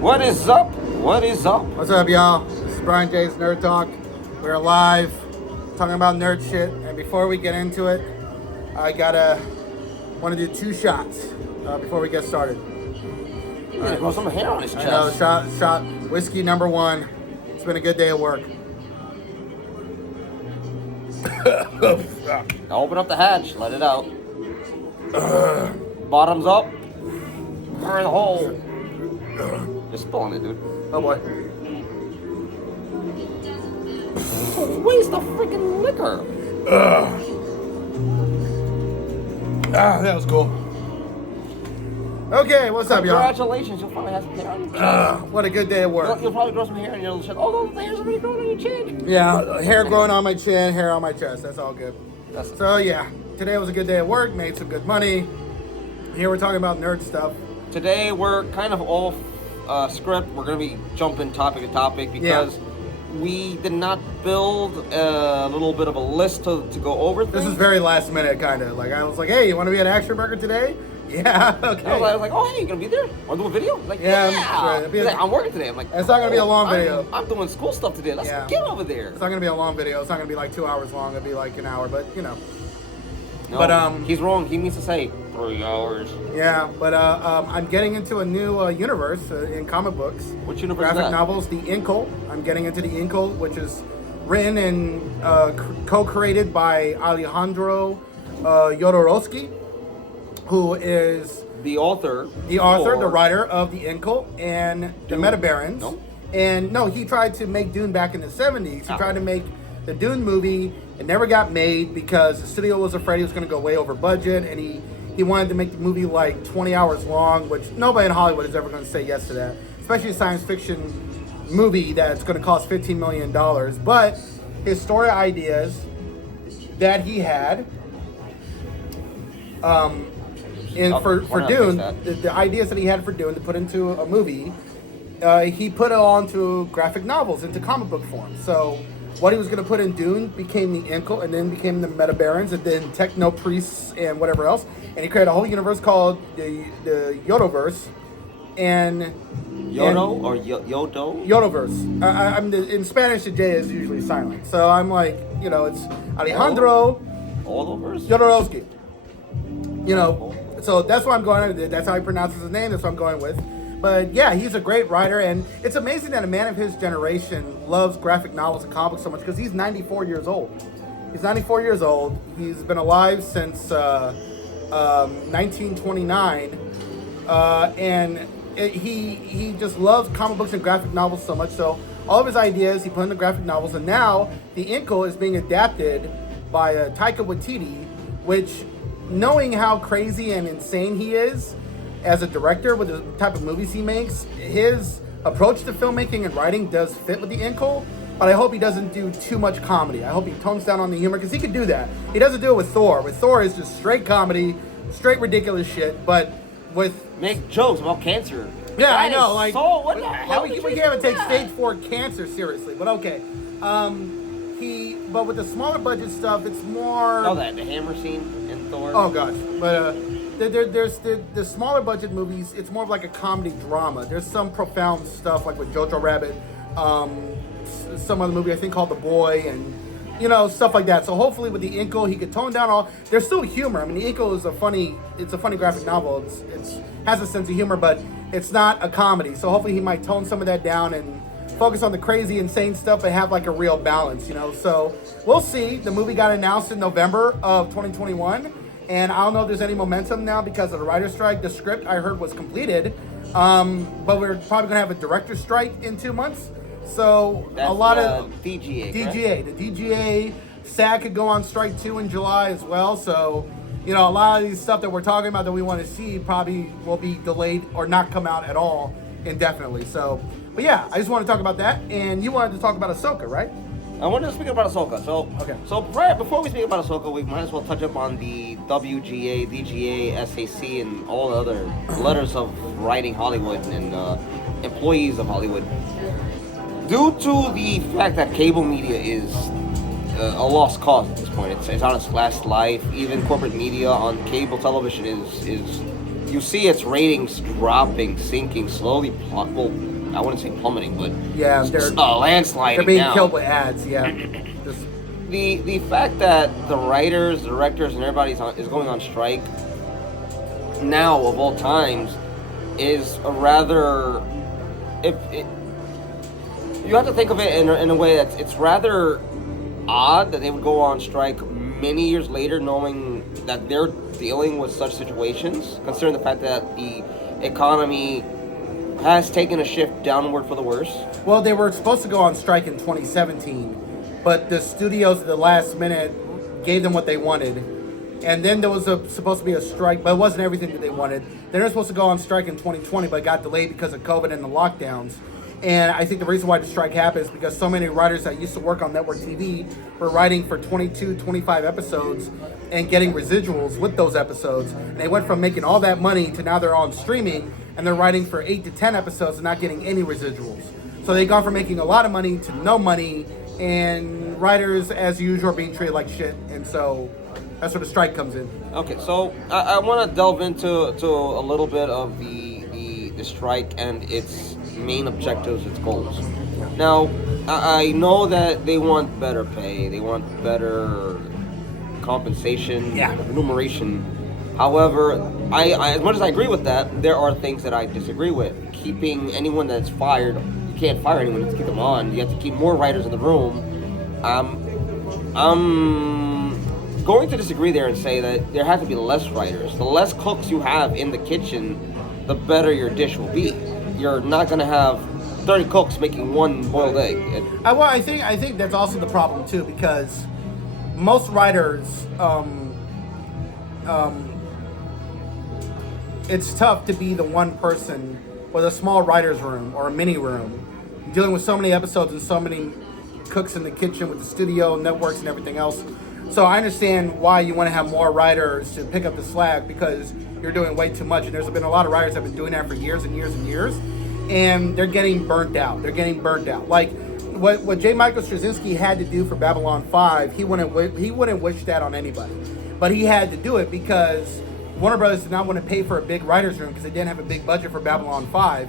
What is up? What is up? What's up, y'all? This is Brian J's Nerd Talk. We're live talking about nerd shit. And before we get into it, I want to do 2 shots before we get started. He's gonna grow some hair on his chest. I know, shot, whiskey number 1. It's been a good day at work. Now open up the hatch, let it out. Bottoms up. Or the hole. Just spilling it, dude. Oh boy. Waste of freaking liquor. That was cool. Okay, what's up, y'all? Congratulations, you'll probably have some hair on your chest. What a good day at work. You'll probably grow some hair and you'll say, oh, the hair's already growing on your chin. Yeah, hair growing on my chin, hair on my chest. That's all good. So yeah, today was a good day at work. Made some good money. Here we're talking about nerd stuff. Today we're kind of off script. We're going to be jumping topic to topic because we did not build a little bit of a list to go over things. This is very last minute, kind of. Like, I was like, hey, you want to be at Action Burger today? Yeah, okay. I was like, oh, hey, you going to be there? Want to do a video? Like, Yeah, yeah. sure. He's like, I'm working today. I'm like, It's not gonna be a long video. I'm doing school stuff today. Let's get over there. It's not going to be a long video. It's not going to be like 2 hours long. It'll be like an hour, but, you know. No, But, he's wrong. He means to say 3 hours. Yeah, but I'm getting into a new universe in comic books. Which universe is Graphic that? novels, the Inkle. I'm getting into the Inkle, which is written and co-created by Alejandro Jodorowsky, who is The author. the writer of the Inkle and the Dune. Meta Barons. No? And no, he tried to make Dune back in the 70s. He tried to make the Dune movie. It never got made because the studio was afraid he was going to go way over budget, and he wanted to make the movie like 20 hours long, which nobody in Hollywood is ever going to say yes to that, especially a science fiction movie that's going to cost $15 million. But his story ideas that he had for Dune, the ideas that he had for Dune to put into a movie, he put it all into graphic novels, into comic book form. So what he was going to put in Dune became the Inkle, and then became the Meta Barons, and then Techno Priests and whatever else. And he created a whole universe called the Yodoverse. And Yodo or Yodo? Yodoverse. I'm in Spanish, the J is usually silent. So I'm like, you know, it's Alejandro Jodorowsky. You know, so that's what I'm going with. That's how he pronounces his name. That's what I'm going with. But yeah, he's a great writer, and it's amazing that a man of his generation loves graphic novels and comics so much because he's 94 years old. He's 94 years old. He's been alive since 1929, and he just loves comic books and graphic novels so much. So all of his ideas he put in the graphic novels, and now the Inkle is being adapted by Taika Waititi, which, knowing how crazy and insane he is as a director with the type of movies he makes, his approach to filmmaking and writing does fit with the Inkle. But I hope he doesn't do too much comedy. I hope he tones down on the humor, because he could do that. He doesn't do it with Thor. With Thor, it's just straight comedy, straight ridiculous shit. But with make jokes about cancer. yeah, That I know. is Like, so, what the hell we did can't you even do take that? stage 4 cancer seriously. But okay, but with the smaller budget stuff, it's more. Oh, the hammer scene in Thor. Oh gosh, but there's the smaller budget movies. It's more of like a comedy drama. There's some profound stuff like with Jojo Rabbit, some other movie I think called The Boy, and you know, stuff like that. So hopefully with the Inkle, he could tone down all. There's still humor. I mean, the Inkle is a funny graphic novel. It's has a sense of humor, but it's not a comedy. So hopefully he might tone some of that down and focus on the crazy, insane stuff, but have like a real balance, you know. So we'll see. The movie got announced in November of 2021, and I don't know if there's any momentum now because of the writer's strike. The script I heard was completed, but we're probably gonna have a director's strike in 2 months. So That's a lot of DGA. DGA, the DGA, SAG could go on strike too in July as well. So, you know, a lot of these stuff that we're talking about that we want to see probably will be delayed or not come out at all indefinitely. So, but yeah, I just want to talk about that. And you wanted to talk about Ahsoka, right? I wanted to speak about Ahsoka. Okay. So right before we speak about Ahsoka, we might as well touch up on the WGA, DGA, SAC, and all the other letters of writing Hollywood and employees of Hollywood. Due to the fact that cable media is a lost cause at this point, it's on its last life. Even corporate media on cable television is you see its ratings dropping, sinking slowly. Well, I wouldn't say plummeting, but Yeah, landsliding they're being down. killed with ads. Yeah. Just, The fact that the writers, directors, and everybody is going on strike now of all times is a rather you have to think of it in a way that it's rather odd that they would go on strike many years later, knowing that they're dealing with such situations, considering the fact that the economy has taken a shift downward for the worse. well, they were supposed to go on strike in 2017, but the studios at the last minute gave them what they wanted. And then there was supposed to be a strike, but it wasn't everything that they wanted. They were supposed to go on strike in 2020, but it got delayed because of COVID and the lockdowns. And I think the reason why the strike happened is because so many writers that used to work on network TV were writing for 22, 25 episodes and getting residuals with those episodes. And they went from making all that money to now they're on streaming and they're writing for 8 to 10 episodes and not getting any residuals. So they gone from making a lot of money to no money, and writers, as usual, are being treated like shit. And so that's where the strike comes in. Okay, so I want to delve into a little bit of the strike and its main objectives, its goals. Now, I know that they want better pay, they want better compensation, remuneration. However, I as much as I agree with that, there are things that I disagree with. Keeping anyone that's fired, you can't fire anyone, you have to keep them on. You have to keep more writers in the room. I'm going to disagree there and say that there have to be less writers. The less cooks you have in the kitchen, the better your dish will be. You're not going to have 30 cooks making one boiled egg. Well, I think that's also the problem too, because most writers, it's tough to be the one person with a small writer's room or a mini room, dealing with so many episodes and so many cooks in the kitchen with the studio, networks, and everything else. So I understand why you want to have more writers to pick up the slack, because you're doing way too much. And there's been a lot of writers that have been doing that for years and years and years, and they're getting burnt out. Like what J. Michael Straczynski had to do for Babylon 5, he wouldn't wish that on anybody. But he had to do it because Warner Brothers did not want to pay for a big writer's room because they didn't have a big budget for Babylon 5.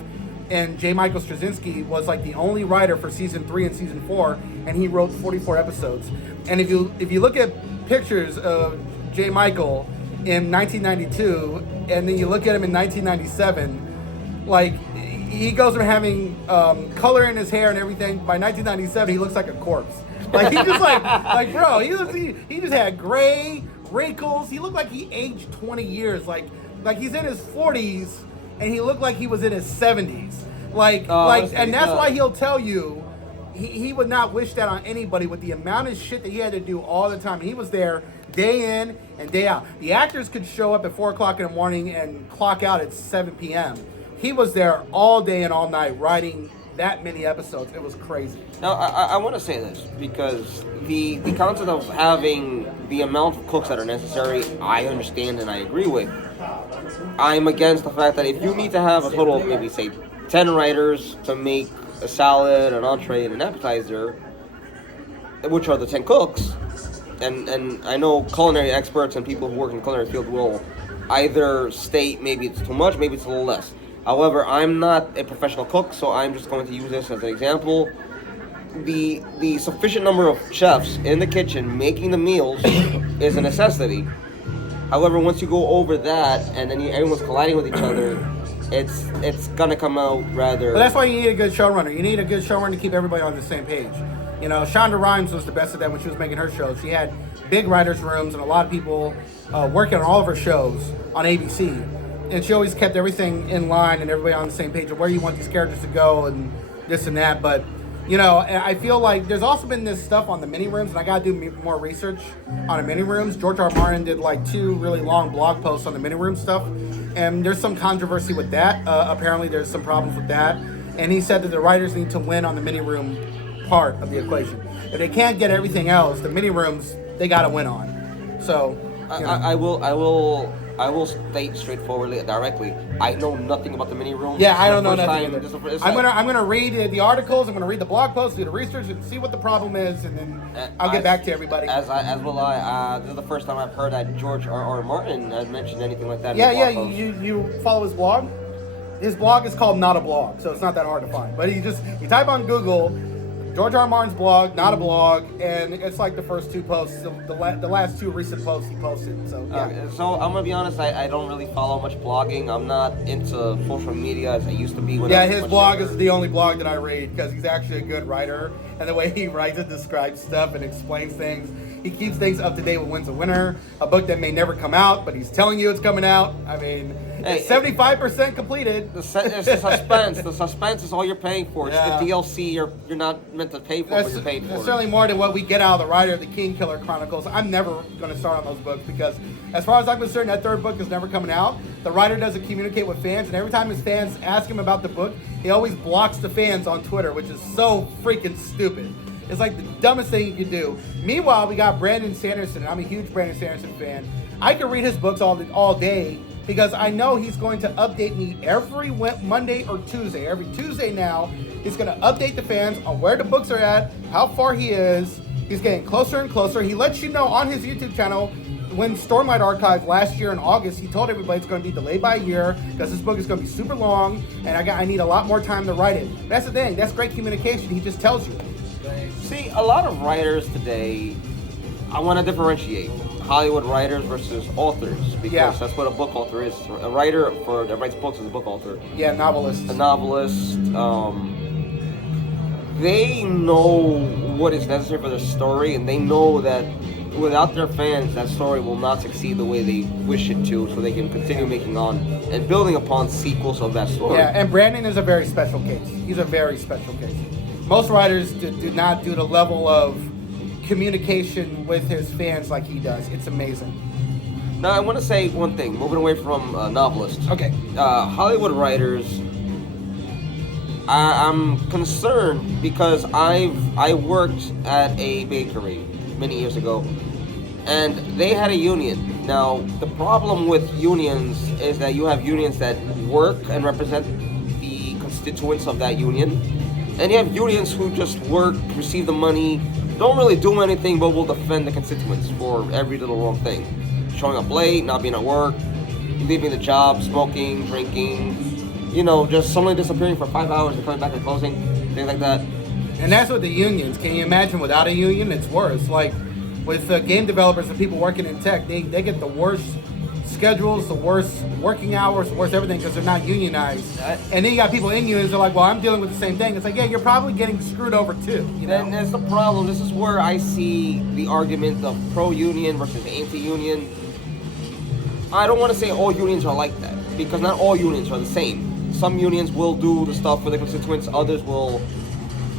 And J. Michael Straczynski was like the only writer for season 3 and season 4, and he wrote 44 episodes. And if you look at pictures of J. Michael in 1992, and then you look at him in 1997, like he goes from having color in his hair and everything. By 1997, he looks like a corpse. Like he just like bro, he just had gray wrinkles. He looked like he aged 20 years. Like he's in his 40s. And he looked like he was in his 70s. And that's why he'll tell you he would not wish that on anybody with the amount of shit that he had to do all the time. He was there day in and day out. The actors could show up at 4 o'clock in the morning and clock out at 7 p.m. He was there all day and all night writing that many episodes. It was crazy. Now, I want to say this because the concept of having the amount of cooks that are necessary, I understand and I agree with. I'm against the fact that if you need to have a total of maybe, say, 10 writers to make a salad, an entree, and an appetizer, which are the 10 cooks, and I know culinary experts and people who work in the culinary field will either state maybe it's too much, maybe it's a little less. However, I'm not a professional cook, so I'm just going to use this as an example. The sufficient number of chefs in the kitchen making the meals is a necessity. However, once you go over that and then everyone's colliding with each other, it's gonna come out rather. But that's why you need a good showrunner. You need a good showrunner to keep everybody on the same page. You know, Shonda Rhimes was the best at that when she was making her shows. She had big writers' rooms and a lot of people working on all of her shows on ABC, and she always kept everything in line and everybody on the same page of where you want these characters to go and this and that. But you know, I feel like there's also been this stuff on the mini rooms, and I gotta do more research on the mini rooms. George R. Martin did like 2 really long blog posts on the mini room stuff, and there's some controversy with that. Apparently, there's some problems with that, and he said that the writers need to win on the mini room part of the equation. If they can't get everything else, the mini rooms they gotta win on. So, I will I will state straightforwardly, directly. I know nothing about the mini room. Yeah, I don't know nothing either. It's I'm gonna read the articles. I'm gonna read the blog posts, do the research, and see what the problem is, and then I'll get back to everybody. As will I. This is the first time I've heard that George R. Martin had mentioned anything like that. Yeah, yeah. You follow his blog? His blog is called Not a Blog, so it's not that hard to find. But you type on Google George R. Martin's blog, Not a Blog, and it's like the first two posts, the last two recent posts he posted. So yeah. So I'm gonna be honest, I don't really follow much blogging. I'm not into social media as I used to be. When yeah, I was his much blog younger. is the only blog that I read because he's actually a good writer, and the way he writes and describes stuff and explains things. He keeps things up to date with When's a Winner, a book that may never come out, but he's telling you it's coming out. I mean, it's 75% completed. It's the suspense. The suspense is all you're paying for. Yeah. It's the DLC you're not meant to pay for, but you're paid for. There's certainly more than what we get out of the writer of the King Killer Chronicles. I'm never going to start on those books because, as far as I'm concerned, that third book is never coming out. The writer doesn't communicate with fans, and every time his fans ask him about the book, he always blocks the fans on Twitter, which is so freaking stupid. It's like the dumbest thing you can do. Meanwhile, we got Brandon Sanderson. I'm a huge Brandon Sanderson fan. I can read his books all day because I know he's going to update me every Monday or Tuesday. Every Tuesday now, he's going to update the fans on where the books are at, how far he is. He's getting closer and closer. He lets you know on his YouTube channel when Stormlight Archive last year in August, he told everybody it's going to be delayed by a year because this book is going to be super long and I need a lot more time to write it. That's the thing. That's great communication. He just tells you. See, a lot of writers today, I want to differentiate Hollywood writers versus authors because that's what a book author is. A writer that writes books is a book author. Yeah, novelist. A novelist. They know what is necessary for their story, and they know that without their fans, that story will not succeed the way they wish it to, so they can continue making on and building upon sequels of that story. Yeah, and Brandon is a very special case. He's a very special case. Most writers do not do the level of communication with his fans like he does. It's amazing. Now, I want to say one thing, moving away from novelists. Okay. Hollywood writers, I'm concerned because I worked at a bakery many years ago, and they had a union. Now, the problem with unions is that you have unions that work and represent the constituents of that union, and you have unions who just work, receive the money, don't really do anything, but will defend the constituents for every little wrong thing. Showing up late, not being at work, leaving the job, smoking, drinking, just suddenly disappearing for 5 hours and coming back and closing, things like that. And that's what the unions. Can you imagine without a union? It's worse. Like with game developers and people working in tech, they get the worst schedules, the worst working hours, the worst everything because they're not unionized. And then you got people in unions. They're like, well, I'm dealing with the same thing. It's like, yeah, you're probably getting screwed over too. And that's the problem. This is where I see the argument of pro-union versus anti-union. I don't want to say all unions are like that because not all unions are the same. Some unions will do the stuff for the constituents. Others will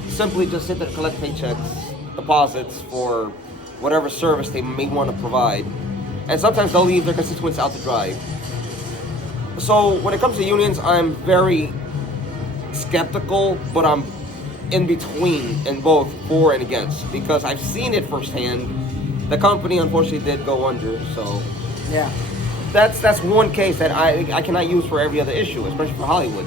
simply just sit there and collect paychecks, deposits for whatever service they may want to provide. And sometimes they'll leave their constituents out to dry. So when it comes to unions, I'm very skeptical, but I'm in between in both for and against because I've seen it firsthand. The company unfortunately did go under, so yeah. That's one case that I cannot use for every other issue, especially for Hollywood.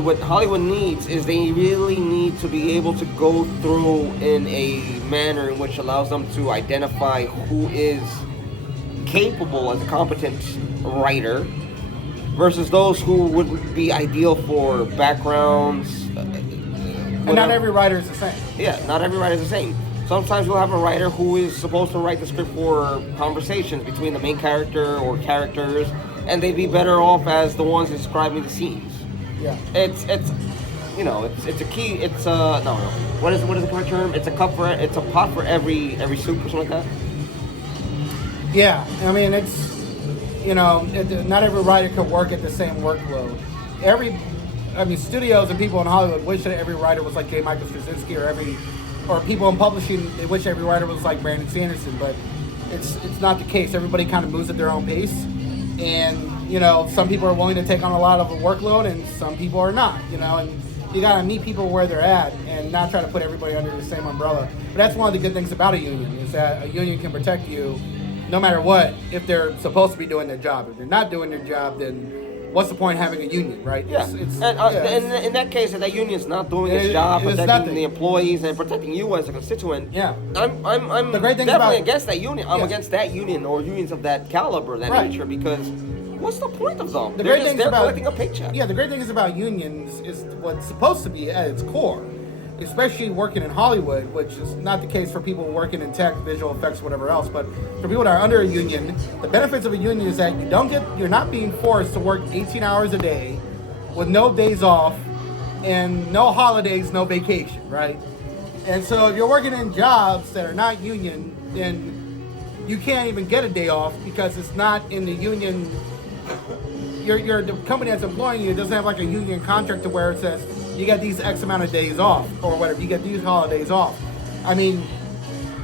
What Hollywood needs is they really need to be able to go through in a manner in which allows them to identify who is capable as a competent writer versus those who would be ideal for backgrounds. And not every writer is the same. Yeah, not every writer is the same. Sometimes you'll have a writer who is supposed to write the script for conversations between the main character or characters, and they'd be better off as the ones describing the scenes. Yeah. It's a key. It's no. What is the correct term? It's a pot for every soup or something like that. Yeah, I mean it's not every writer can work at the same workload. Studios and people in Hollywood wish that every writer was like J. Michael Straczynski or people in publishing, they wish every writer was like Brandon Sanderson, but it's not the case. Everybody kind of moves at their own pace, and some people are willing to take on a lot of a workload, and some people are not. And you gotta meet people where they're at, and not try to put everybody under the same umbrella. But that's one of the good things about a union is that a union can protect you no matter what, if they're supposed to be doing their job. If they're not doing their job, then what's the point of having a union, right? Yeah, in that case, if that union's not doing its job, protecting nothing. the employees and protecting you as a constituent, Yeah. I'm The great thing definitely about- against that union. I'm Yeah. against that union or unions of that caliber, that Right. nature, because what's the point of them? The They're great thing they're about collecting a paycheck. Yeah, the great thing is about unions is what's supposed to be at its core, especially working in Hollywood, which is not the case for people working in tech, visual effects, whatever else. But for people that are under a union, the benefits of a union is that you're not being forced to work 18 hours a day with no days off and no holidays, no vacation, right? And so if you're working in jobs that are not union, then you can't even get a day off because it's not in the union. The company that's employing you doesn't have like a union contract to where it says you get these X amount of days off or whatever. You get these holidays off. I mean,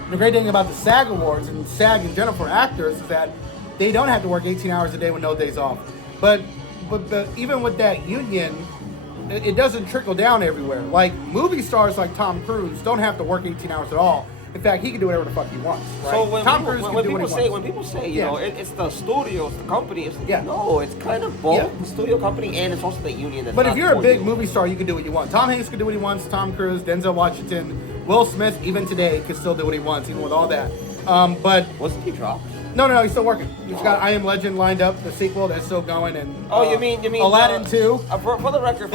the great thing about the SAG Awards and SAG in general for actors is that they don't have to work 18 hours a day with no days off. But even with that union, it doesn't trickle down everywhere. Like movie stars like Tom Cruise don't have to work 18 hours at all. In fact, he can do whatever the fuck he wants. Right? So when Tom people, Cruise can when do people what he say wants. when people say you Yeah. know it's the studio, it's the company, it's Yeah. no, it's kind of both Yeah. the studio company and it's also the union. That's But not if you're a for big you. movie star, you can do what you want. Tom Hanks can do what he wants. Tom Cruise, Denzel Washington, Will Smith, even today, can still do what he wants, even with all that. But wasn't he dropped? no, he's still working. He's got I Am Legend lined up, the sequel that's still going, and Oh, you mean Aladdin 2. For the record,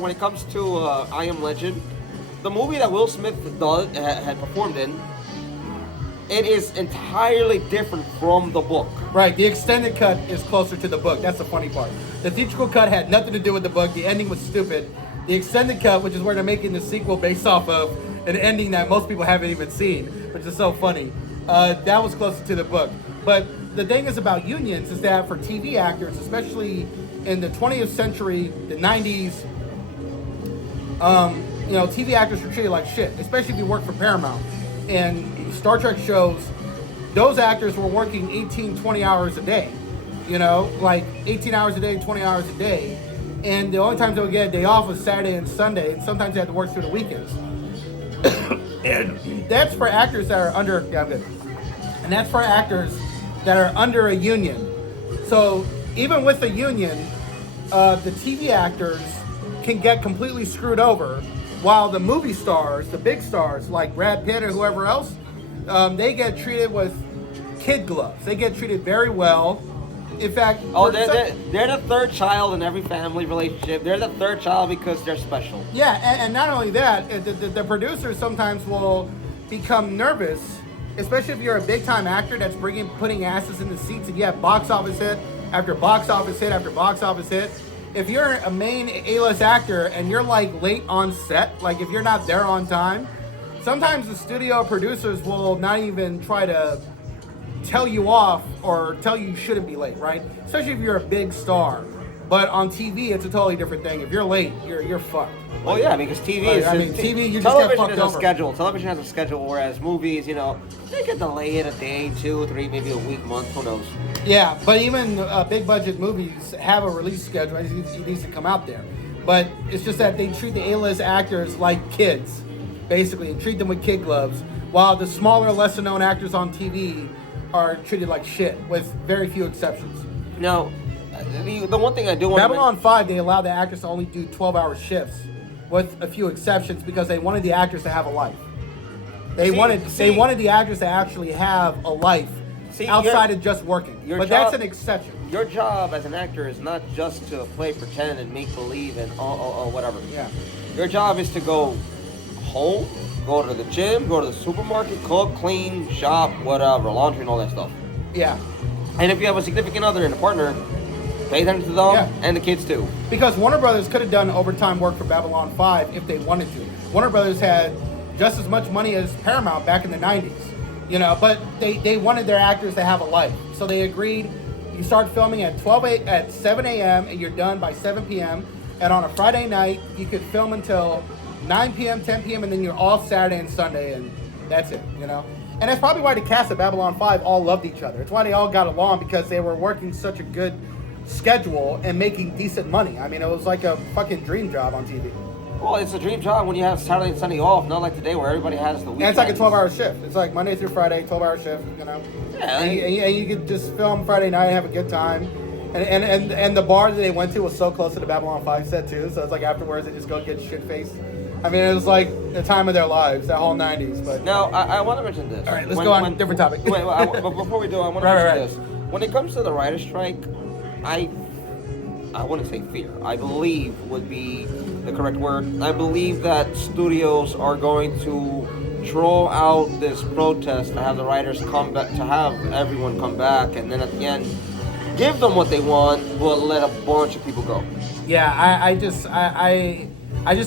when it comes to I Am Legend, the movie that Will Smith had performed in, it is entirely different from the book. Right, the extended cut is closer to the book. That's the funny part. The theatrical cut had nothing to do with the book. The ending was stupid. The extended cut, which is where they're making the sequel based off of an ending that most people haven't even seen, which is so funny, that was closer to the book. But the thing is about unions is that for TV actors, especially in the 20th century, the 90s, TV actors were treated like shit, especially if you work for Paramount. And Star Trek shows, those actors were working 18, 20 hours a day. Like 18 hours a day, 20 hours a day. And the only times they would get a day off was Saturday and Sunday, and sometimes they had to work through the weekends. And that's for actors that are under, yeah, I'm good. And that's for actors that are under a union. So even with the union, the TV actors can get completely screwed over, while the movie stars, the big stars like Brad Pitt or whoever else, they get treated with kid gloves. They get treated very well. In fact, they're the third child in every family relationship. They're the third child because they're special. Yeah, and not only that, the producers sometimes will become nervous, especially if you're a big time actor that's putting asses in the seats, and you have box office hit after box office hit after box office hit. If you're a main A-list actor and you're like late on set, like if you're not there on time, sometimes the studio producers will not even try to tell you off or tell you shouldn't be late, right? Especially if you're a big star. But on TV, it's a totally different thing. If you're late, you're fucked. Well, yeah, because TV Like, is TV, you just get television fucked is a over. schedule. Television has a schedule, whereas movies, they can delay it a day, 2, 3, maybe a week, month, who knows? Yeah, but even big budget movies have a release schedule. It needs to come out there. But it's just that they treat the A-list actors like kids, basically, and treat them with kid gloves, while the smaller, lesser-known actors on TV are treated like shit, with very few exceptions. Now, the one thing I do want Babylon 5, they allowed the actors to only do 12-hour shifts, with a few exceptions, because they wanted the actors to have a life. They wanted the actors to actually have a life outside of just working. But that's an exception. Your job as an actor is not just to play pretend and make believe and whatever. Yeah. Your job is to go home, go to the gym, go to the supermarket, cook, clean, shop, whatever, laundry and all that stuff. Yeah. And if you have a significant other and a partner, pay attention to them and the kids too. Because Warner Brothers could have done overtime work for Babylon 5 if they wanted to. Warner Brothers had just as much money as Paramount back in the 90s, but they wanted their actors to have a life. So they agreed, you start filming at 7 a.m. and you're done by 7 p.m. And on a Friday night, you could film until 9 p.m., 10 p.m., and then you're off Saturday and Sunday, and that's it, And that's probably why the cast of Babylon 5 all loved each other. It's why they all got along, because they were working such a good schedule and making decent money. I mean, it was like a fucking dream job on TV. Well, it's a dream job when you have Saturday and Sunday off, not like today where everybody has the weekend. And it's like a 12-hour shift. It's like Monday through Friday, 12-hour shift, you know. Yeah, And you could just film Friday night, have a good time. And the bar that they went to was so close to the Babylon 5 set, too. So it's like afterwards, they just go get shit-faced. I mean, it was like the time of their lives, that whole 90s. But now, I want to mention this. All right, let's go on different topic. Wait, but before we do, I want to mention this. When it comes to the writer's strike, I wouldn't say fear. I believe would be the correct word. I believe that studios are going to draw out this protest to have the writers come back, to have everyone come back, and then at the end, give them what they want, but let a bunch of people go. Yeah, I just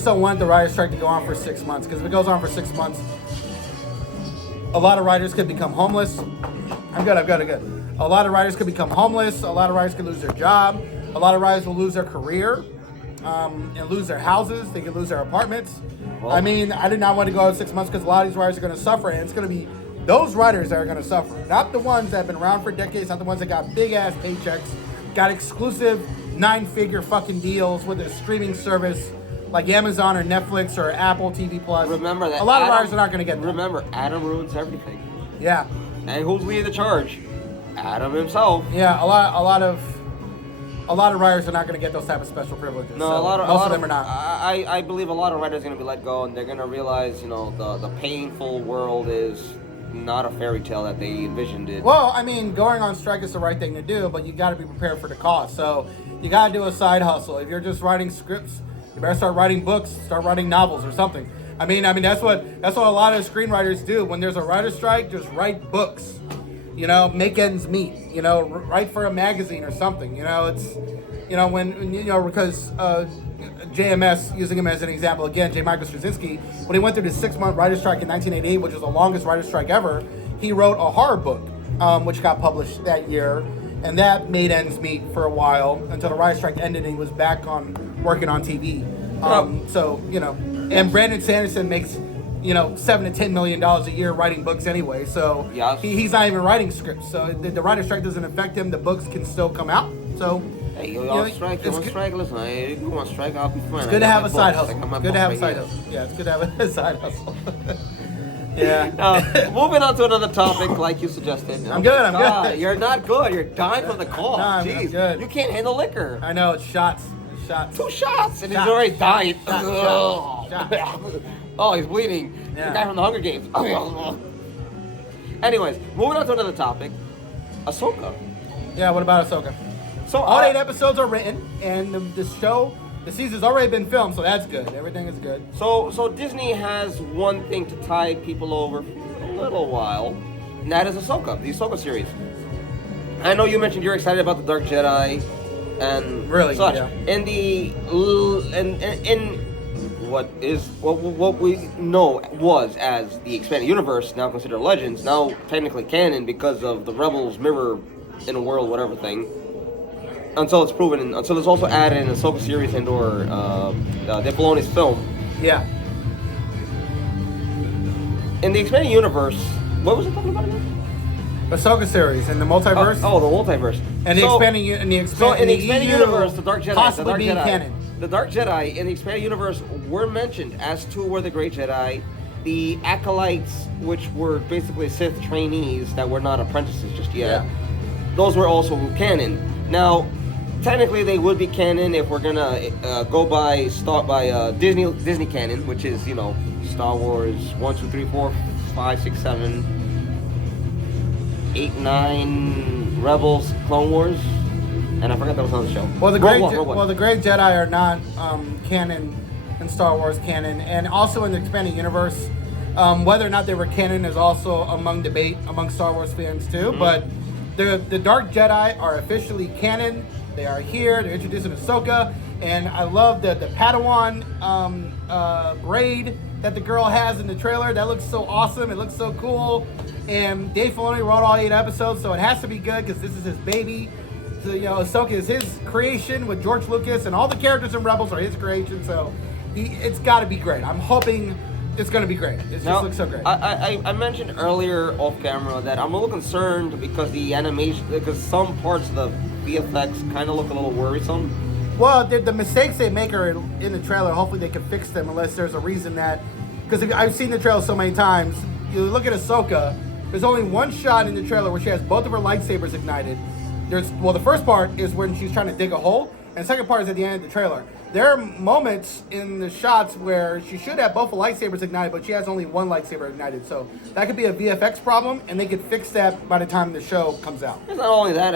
don't want the writer's strike to go on for 6 months, because if it goes on for 6 months, a lot of writers could become homeless. I'm good. A lot of writers could become homeless. A lot of writers could lose their job. A lot of writers will lose their career and lose their houses. They could lose their apartments. Well, I mean, I did not want to go out 6 months because a lot of these writers are going to suffer, and it's going to be those writers that are going to suffer. Not the ones that have been around for decades, not the ones that got big-ass paychecks, got exclusive 9-figure fucking deals with a streaming service like Amazon or Netflix or Apple TV Plus. Remember that a lot of writers are not going to get that. Remember, Adam ruins everything. Yeah. And who's leading the charge? Adam himself. Yeah, a lot of writers are not going to get those type of special privileges. No, so most of them are not. I believe a lot of writers are going to be let go, and they're going to realize, you know, the painful world is not a fairy tale that they envisioned it. Well, I mean, going on strike is the right thing to do, but you got to be prepared for the cost. So you got to do a side hustle. If you're just writing scripts, you better start writing books, start writing novels or something. I mean that's what a lot of screenwriters do. When there's a writer's strike, just write books. You know, make ends meet. You know, write for a magazine or something. You know, it's, you know, when you know, because JMS, using him as an example again, J. Michael Straczynski, when he went through the 6-month writer's strike in 1988, which was the longest writer's strike ever, he wrote a horror book, which got published that year, and that made ends meet for a while until the writer's strike ended and he was back on working on TV. So, you know, and Brandon Sanderson makes, you know, $7 to $10 million a year writing books anyway. So he's not even writing scripts. So the writer's strike doesn't affect him. The books can still come out. So hey, you on strike? You on strike? Listen, hey, you on strike? I'll be fine. It's good to have a side hustle. Good to have a side hustle. Yeah, it's good to have a side hustle. Yeah. Moving on to another topic, like you suggested. I'm good. You're not good. You're dying from the cough. No, I'm good. You can't handle liquor. I know. It's shots. 2 shots, and he's already dying. Shot. Oh, he's bleeding. Yeah. The guy from the Hunger Games. Anyways, moving on to another topic. Ahsoka. Yeah, what about Ahsoka? So all 8 episodes are written, and the season's already been filmed, so that's good. Everything is good. So Disney has one thing to tie people over for a little while, and that is Ahsoka, the Ahsoka series. I know you mentioned you're excited about the Dark Jedi and really, such. yeah. In the in what we know was as the expanded universe, now considered Legends, now technically canon because of the Rebels mirror in a world whatever thing. Until it's proven, until it's also added in the Ahsoka series and/or Dave Filoni's film. Yeah. In the expanded universe, what was it talking about again? Ahsoka series and the multiverse. The multiverse. And the expanding universe, the Dark Jedi, possibly being canon. The Dark Jedi in the expanded universe were mentioned, as too were the Great Jedi, the acolytes, which were basically Sith trainees that were not apprentices just yet. Yeah. Those were also canon. Now, technically, they would be canon if we're gonna go by Disney canon, which is, you know, Star Wars 1, 2, 3, 4, 5, 6, 7, 8, 9, Rebels, Clone Wars, and I forgot that was on the show. Well, the Great Jedi are not canon in Star Wars canon, and also in the expanded universe, whether or not they were canon is also among debate among Star Wars fans too. Mm-hmm. But the Dark Jedi are officially canon. They are here. They're introducing Ahsoka, and I love the Padawan braid that the girl has in the trailer. That looks so awesome. It looks so cool. And Dave Filoni wrote all 8 episodes, so it has to be good because this is his baby. So, you know, Ahsoka is his creation with George Lucas, and all the characters in Rebels are his creation. So it's got to be great. I'm hoping it's going to be great. It just looks so great. I mentioned earlier off camera that I'm a little concerned because the animation, because some parts of the VFX kind of look a little worrisome. Well, the mistakes they make are in the trailer. Hopefully, they can fix them unless there's a reason that. Because I've seen the trailer so many times. You look at Ahsoka. There's only one shot in the trailer where she has both of her lightsabers ignited. The first part is when she's trying to dig a hole, and the second part is at the end of the trailer. There are moments in the shots where she should have both the lightsabers ignited, but she has only one lightsaber ignited. So that could be a VFX problem, and they could fix that by the time the show comes out. It's not only that,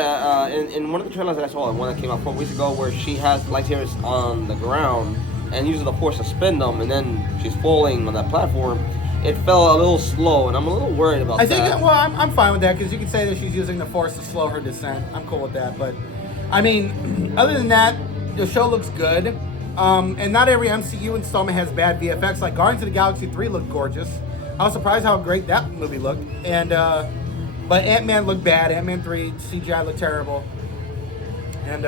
in one of the trailers that I saw, one that came out 4 weeks ago, where she has lightsabers on the ground and uses the force to spin them, and then she's falling on that platform. It felt a little slow, and I'm a little worried about that. I think, well, I'm fine with that because you could say that she's using the force to slow her descent. I'm cool with that. But, I mean, other than that, the show looks good. And not every MCU installment has bad VFX. Like Guardians of the Galaxy 3 looked gorgeous. I was surprised how great that movie looked. And but Ant-Man looked bad. Ant-Man 3 CGI looked terrible. And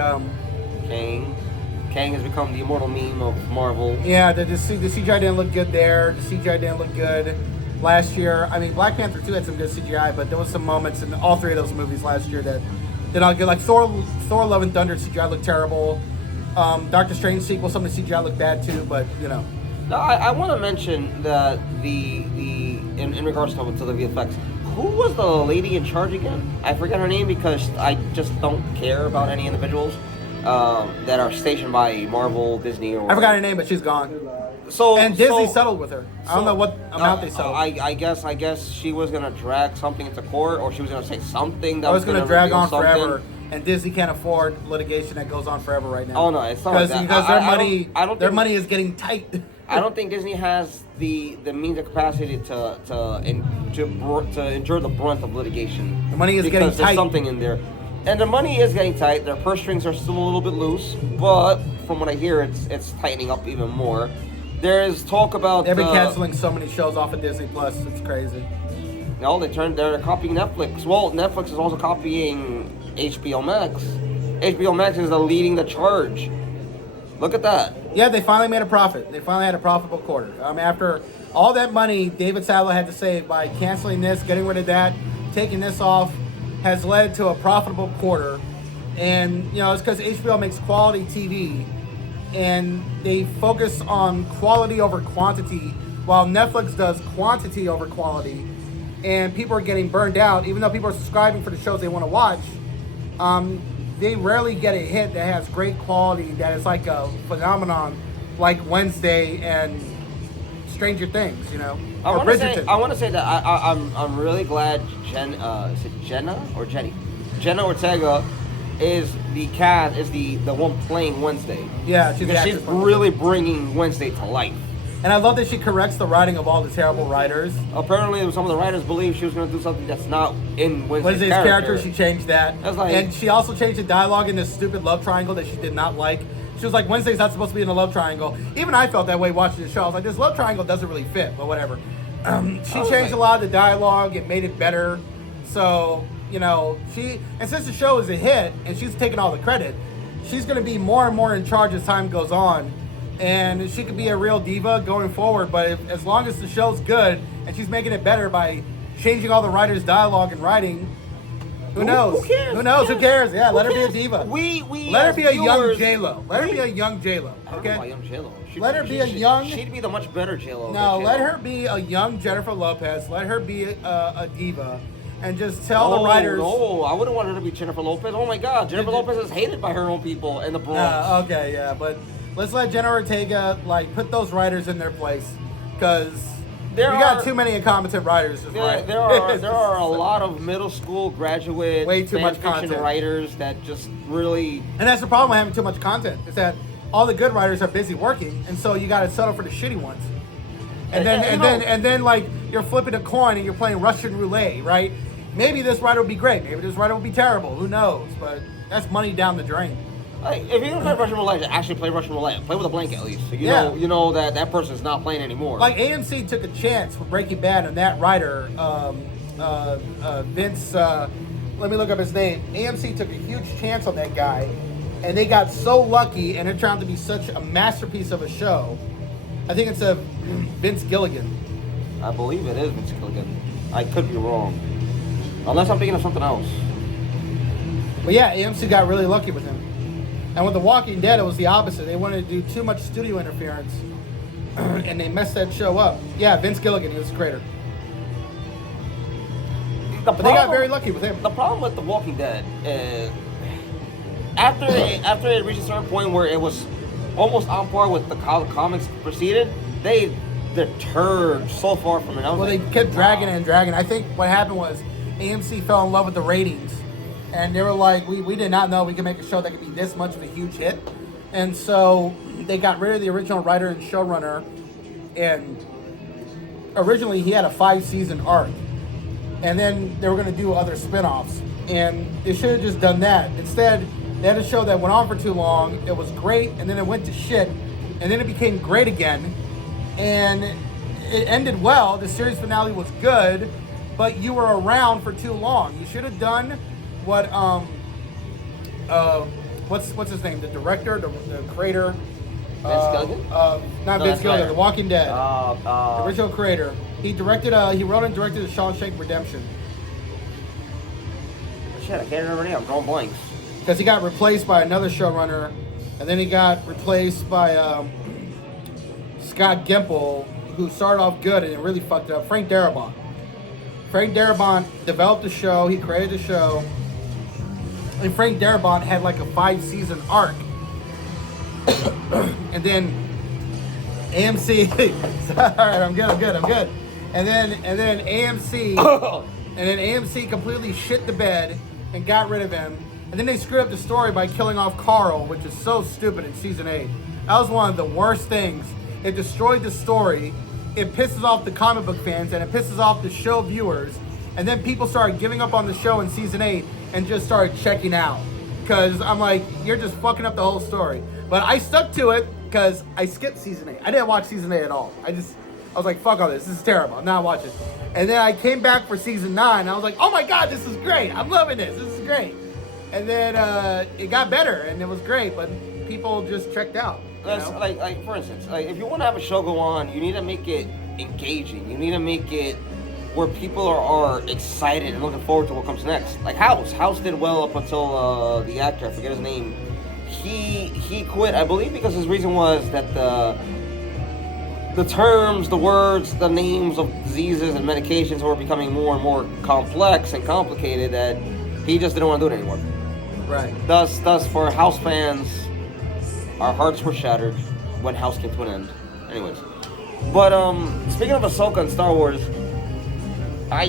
Kang has become the immortal meme of Marvel. yeah, the CGI didn't look good there. The CGI didn't look good last year. I mean, Black Panther 2 had some good CGI, but there was some moments in all three of those movies last year that did not good. Like Thor Love and Thunder CGI looked terrible. Doctor Strange sequel, some of the CGI looked bad too, but you know. No, I want to mention that in regards to the VFX, who was the lady in charge again? I forget her name because I just don't care about any individuals that are stationed by Marvel, Disney, or. I forgot her name, but she's gone. And Disney settled with her. I don't know what amount they settled. I guess she was gonna drag something into court, or she was gonna say something that was gonna drag on something. forever. And Disney can't afford litigation that goes on forever right now. Oh no, it's not like that. Because their money is getting tight. I don't think Disney has the means and capacity to endure the brunt of litigation. The money is getting tight. Because there's something in there. And the money is getting tight. Their purse strings are still a little bit loose, but from what I hear, it's tightening up even more. There's talk about they've been canceling so many shows off of Disney Plus. It's crazy. No, they're copying Netflix. Well, Netflix is also copying HBO Max. HBO Max is leading the charge. Look at that. Yeah, they finally made a profit. They finally had a profitable quarter. After all that money David Sadler had to save by canceling this, getting rid of that, taking this off, has led to a profitable quarter. And, you know, it's because HBO makes quality TV, and they focus on quality over quantity, while Netflix does quantity over quality. And people are getting burned out, even though people are subscribing for the shows they want to watch. They rarely get a hit that has great quality, that is like a phenomenon, like Wednesday and Stranger Things, you know, or Bridgerton. I want to say that I'm really glad is it Jenna or Jenny? Jenna Ortega is the one playing Wednesday. Yeah, she's really bringing Wednesday to life. And I love that she corrects the writing of all the terrible writers. Apparently, some of the writers believe she was going to do something that's not in Wednesday's character. She changed that. And she also changed the dialogue in this stupid love triangle that she did not like. She was like, Wednesday's not supposed to be in a love triangle. Even I felt that way watching the show. I was like, this love triangle doesn't really fit, but whatever. She changed a lot of the dialogue. It made it better. So, you know, and since the show is a hit and she's taking all the credit, she's going to be more and more in charge as time goes on. And she could be a real diva going forward, but as long as the show's good and she's making it better by changing all the writers' dialogue and writing, who knows? Who cares? Who knows? Who cares? Yeah, let her be a diva. Let her be a young J-Lo. Let her be a young J-Lo. Okay. Young J-Lo. Let her be a young. She'd be the much better J-Lo. No, let her be a young Jennifer Lopez. Let her be a diva, and just tell the writers. No, I wouldn't want her to be Jennifer Lopez. Oh my God, Jennifer Lopez is hated by her own people in the Bronx. Okay, yeah, but. Let's let Jenna Ortega put those writers in their place, because we got too many incompetent writers. There are a lot of middle school graduate way too much fiction content writers that just really. And that's the problem with having too much content, is that all the good writers are busy working, and so you got to settle for the shitty ones. And then you're flipping a coin and you're playing Russian roulette, right? Maybe this writer will be great, maybe this writer will be terrible. Who knows? But that's money down the drain. If you're gonna play Russian roulette, actually play Russian roulette. Play with a blanket at least. So you know that person's not playing anymore. Like AMC took a chance with Breaking Bad on that writer, Vince. Let me look up his name. AMC took a huge chance on that guy, and they got so lucky, and it turned out to be such a masterpiece of a show. I think it's Vince Gilligan. I believe it is Vince Gilligan. I could be wrong, unless I'm thinking of something else. But yeah, AMC got really lucky with him. And with The Walking Dead, it was the opposite. They wanted to do too much studio interference, and they messed that show up. Yeah, Vince Gilligan, he was the creator. But they got very lucky with him. The problem with The Walking Dead is after it reached a certain point where it was almost on par with the comics preceded, they deterred so far from it. Well, they kept dragging and dragging. I think what happened was AMC fell in love with the ratings, and they were like, we did not know we could make a show that could be this much of a huge hit. And so they got rid of the original writer and showrunner, and originally he had a 5-season arc. And then they were going to do other spin-offs. And they should have just done that. Instead, they had a show that went on for too long. It was great, and then it went to shit. And then it became great again. And it ended well. The series finale was good, but you were around for too long. You should have done what, what's his name? The director, the creator? Vince Gilligan? Not Vince Gilligan, The Walking Dead. The The original creator. He directed. He wrote and directed The Shawshank Redemption. Shit, I can't remember the name. I'm drawing blanks. Because he got replaced by another showrunner, and then he got replaced by Scott Gimple, who started off good and it really fucked it up. Frank Darabont. Frank Darabont developed the show. He created the show, and Frank Darabont had like a 5-season arc, and then AMC. All right, I'm good. And then AMC completely shit the bed and got rid of him. And then they screwed up the story by killing off Carl, which is so stupid in season 8. That was one of the worst things. It destroyed the story. It pisses off the comic book fans, and it pisses off the show viewers. And then people started giving up on the show in season 8 and just started checking out. Because I'm like, you're just fucking up the whole story. But I stuck to it because I skipped season 8. I didn't watch season 8 at all. I was like, fuck all this. This is terrible. I'm not watching. And then I came back for season 9. And I was like, oh my God, this is great. I'm loving this. This is great. And then it got better and it was great, but people just checked out. Like for instance, if you want to have a show go on, you need to make it engaging. You need to make it where people are excited and looking forward to what comes next. Like House. House did well up until the actor, I forget his name, he quit, I believe, because his reason was that the terms, the words, the names of diseases and medications were becoming more and more complex and complicated that he just didn't want to do it anymore. Right. Thus, for House fans, our hearts were shattered when House came to an end. Anyways, but speaking of Ahsoka and Star Wars, I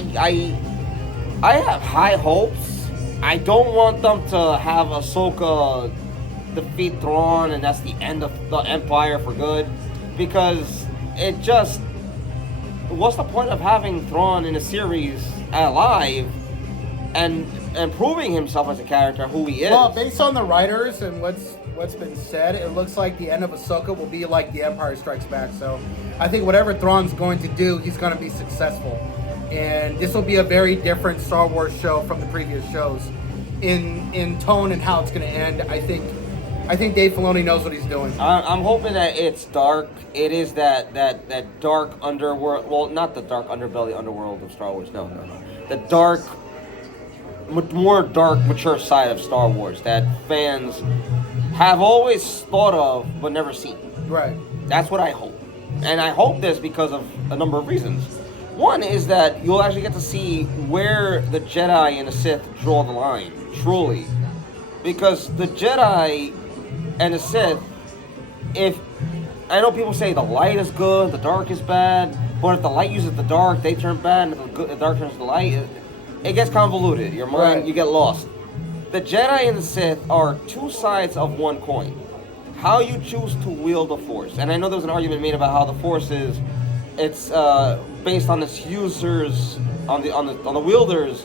have high hopes. I don't want them to have Ahsoka defeat Thrawn and that's the end of the Empire for good, because it just, what's the point of having Thrawn in a series alive and proving himself as a character, who he is? Well, based on the writers and what's been said, it looks like the end of Ahsoka will be like The Empire Strikes Back. So I think whatever Thrawn's going to do, he's going to be successful. And this will be a very different Star Wars show from the previous shows in tone and how it's going to end. I think Dave Filoni knows what he's doing. I'm hoping that it's dark. It is that dark underworld. Well, not the dark underbelly underworld of Star Wars. No. The dark, more dark, mature side of Star Wars that fans have always thought of but never seen. Right. That's what I hope. And I hope this because of a number of reasons. One is that you'll actually get to see where the Jedi and the Sith draw the line, truly. Because the Jedi and the Sith, if I know people say the light is good, the dark is bad, but if the light uses the dark, they turn bad, and if the dark turns the light, it gets convoluted. Your mind, you get lost. The Jedi and the Sith are two sides of one coin. How you choose to wield the Force, and I know there was an argument made about how the Force is, it's based on its users, on the wielder's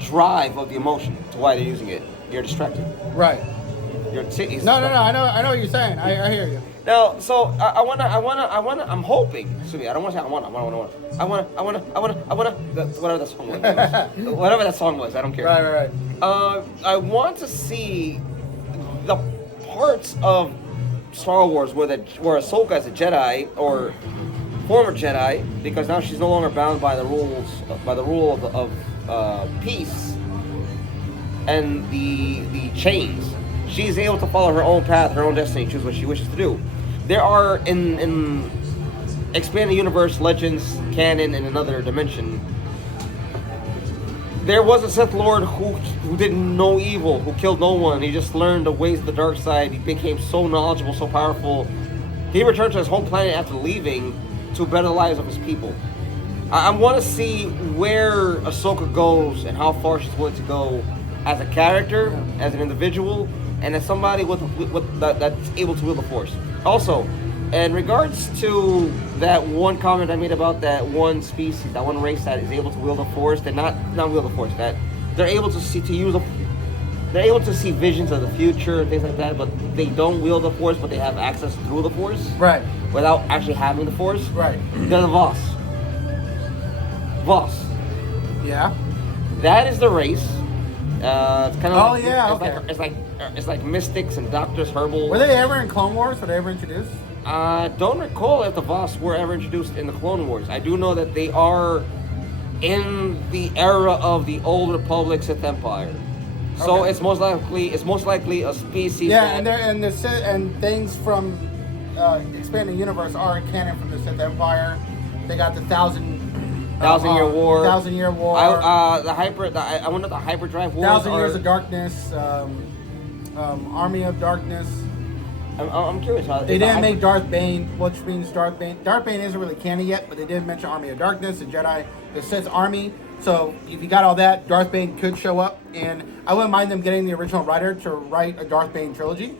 drive of the emotion to why they're using it. You're distracted. Right. No. I know what you're saying. I hear you. Now, so I'm hoping. Excuse me. I don't want to say I want. Whatever that song was. Whatever that song was. I don't care. Right. I want to see the parts of Star Wars where Ahsoka is a Jedi or former Jedi, because now she's no longer bound by the rule of peace and the chains. she's able to follow her own path, her own destiny, choose what she wishes to do. There are in expanded universe, legends, canon, in another dimension. There was a Sith Lord who did no evil, who killed no one. He just learned the ways of the dark side. He became so knowledgeable, so powerful. He returned to his home planet after leaving to better the lives of his people. I want to see where Ahsoka goes and how far she's willing to go as a character, as an individual, and as somebody that's able to wield the Force. Also, in regards to that one comment I made about that one species, that one race that is able to wield the Force, they're not wield the Force, that they're able to see they're able to see visions of the future and things like that, but they don't wield the Force, but they have access through the Force. Right. Without actually having the Force. Right. They're the Voss. Voss. Yeah. That is the race. It's kind of. Oh yeah. Okay. It's like mystics and doctors, herbal. Were they ever in Clone Wars? Were they ever introduced? Don't recall if the Voss were ever introduced in the Clone Wars. I do know that they are in the era of the Old Republic Sith Empire. So Okay. it's most likely a species. Yeah, that, and the Sith and things from expanding universe are canon from the Sith Empire. They got the Thousand Year War. I wonder if the hyperdrive wars. Thousand Years of Darkness. Army of Darkness. I'm curious how They didn't make Darth Bane, which means Darth Bane. Darth Bane isn't really canon yet, but they did mention Army of Darkness, the Jedi, the Sith's army. So if you got all that, Darth Bane could show up, and I wouldn't mind them getting the original writer to write a Darth Bane trilogy,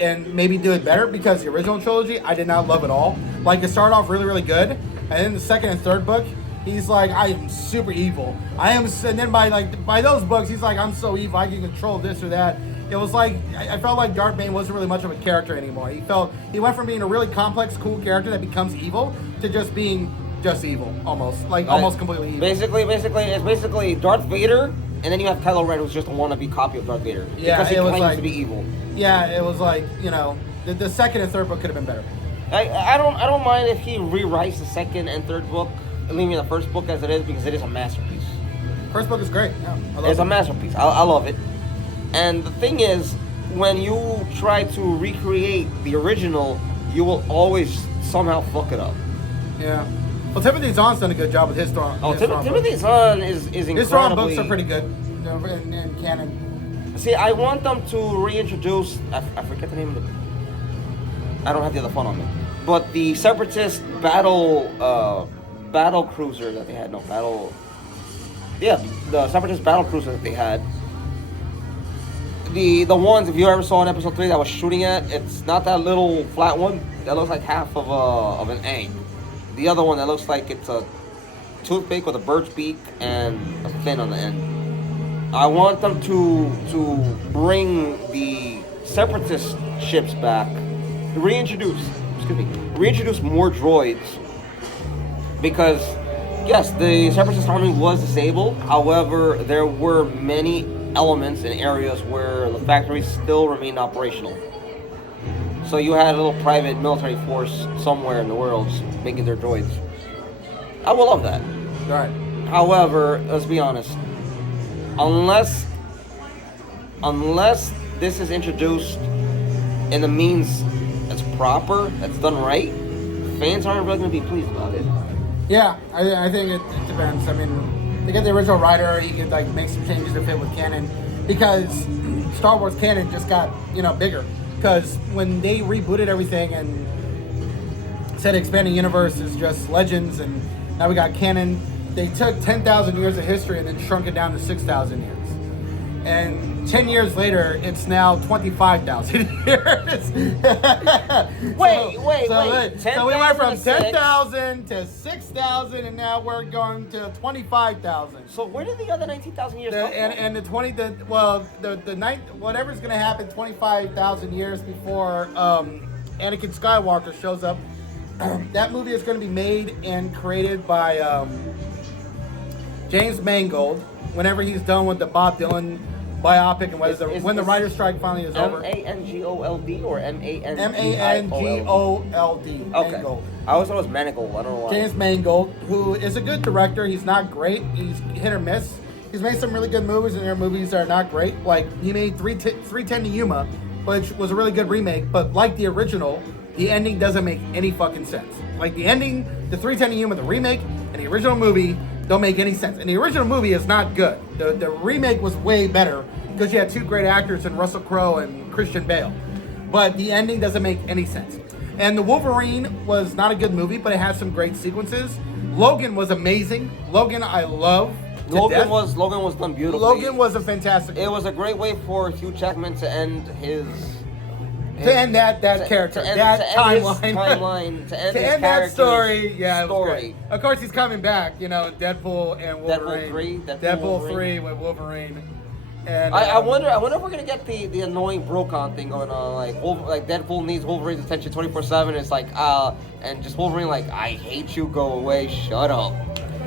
and maybe do it better, because the original trilogy I did not love at all. Like, it started off really, really good, and then the second and third book, he's like, I am super evil. And then by those books, he's like, I'm so evil, I can control this or that. It was like, I felt like Darth Bane wasn't really much of a character anymore. He went from being a really complex, cool character that becomes evil to just being just evil, almost. Like, almost completely evil. Basically, it's basically Darth Vader, and then you have Kylo Ren, who's just a wannabe copy of Darth Vader. Yeah, because he it was claims like, to be evil. Yeah, it was like, the second and third book could have been better. I don't mind if he rewrites the second and third book, leaving the first book as it is, because it is a masterpiece. First book is great. Yeah, I love It's it. a masterpiece. I love it. And the thing is, when you try to recreate the original, you will always somehow fuck it up. Yeah. Well, Timothy Zahn's done a good job with his Thrawn. Oh, Timothy Zahn is incredibly... His Thrawn books are pretty good in canon. See, I want them to reintroduce... I forget the name of the... I don't have the other phone on me. But the Separatist battle cruiser that they had. No, battle... Yeah, the Separatist battle cruiser that they had. The ones, if you ever saw in episode 3 that I was shooting at, it's not that little flat one. That looks like half of an egg. The other one that looks like it's a toothpick with a bird's beak and a fin on the end. I want them to bring the Separatist ships back, reintroduce more droids, because yes, the Separatist army was disabled. However, there were many elements in areas where the factories still remained operational. So you had a little private military force somewhere in the world making their droids. I would love that. Right. However, let's be honest. Unless this is introduced in a means that's proper, that's done right, fans aren't really going to be pleased about it. Yeah, I think it depends. I mean, they get the original writer, he could like make some changes to fit with canon, because Star Wars canon just got bigger. Because when they rebooted everything and said expanding universe is just legends, and now we got canon, they took 10,000 years of history and then shrunk it down to 6,000 years. And 10 years later, it's now 25,000 years. Wait. So we went from 10,000 to 10,000 to 6,000, and now we're going to 25,000. So where did the other 19,000 years come from? And the ninth, whatever's going to happen 25,000 years before Anakin Skywalker shows up, that movie is going to be made and created by James Mangold. Whenever he's done with the Bob Dylan biopic, and when the writer's strike finally is over. Mangold or Mangold. Okay. Mangold. I always thought it was Manigault. I don't know why. James Mangold, who is a good director. He's not great. He's hit or miss. He's made some really good movies, and there are movies that are not great. Like, he made 310 to Yuma, which was a really good remake, but like the original, the ending doesn't make any fucking sense. Like, the ending, the 310 to Yuma, the remake, and the original movie don't make any sense. And the original movie is not good. The remake was way better because you had two great actors in Russell Crowe and Christian Bale. But the ending doesn't make any sense. And The Wolverine was not a good movie, but it had some great sequences. Logan was amazing. Logan, I love. Logan was done beautifully. Logan was a fantastic. It was a great way for Hugh Jackman to end his to end that character, that timeline, to end that story. Yeah, story. It was great. Of course, he's coming back. You know, Deadpool and Wolverine. Deadpool 3 with Wolverine. And I wonder if we're gonna get the annoying Brocon thing going on, like Deadpool needs Wolverine's attention 24/7. It's like and just Wolverine like, I hate you, go away, shut up.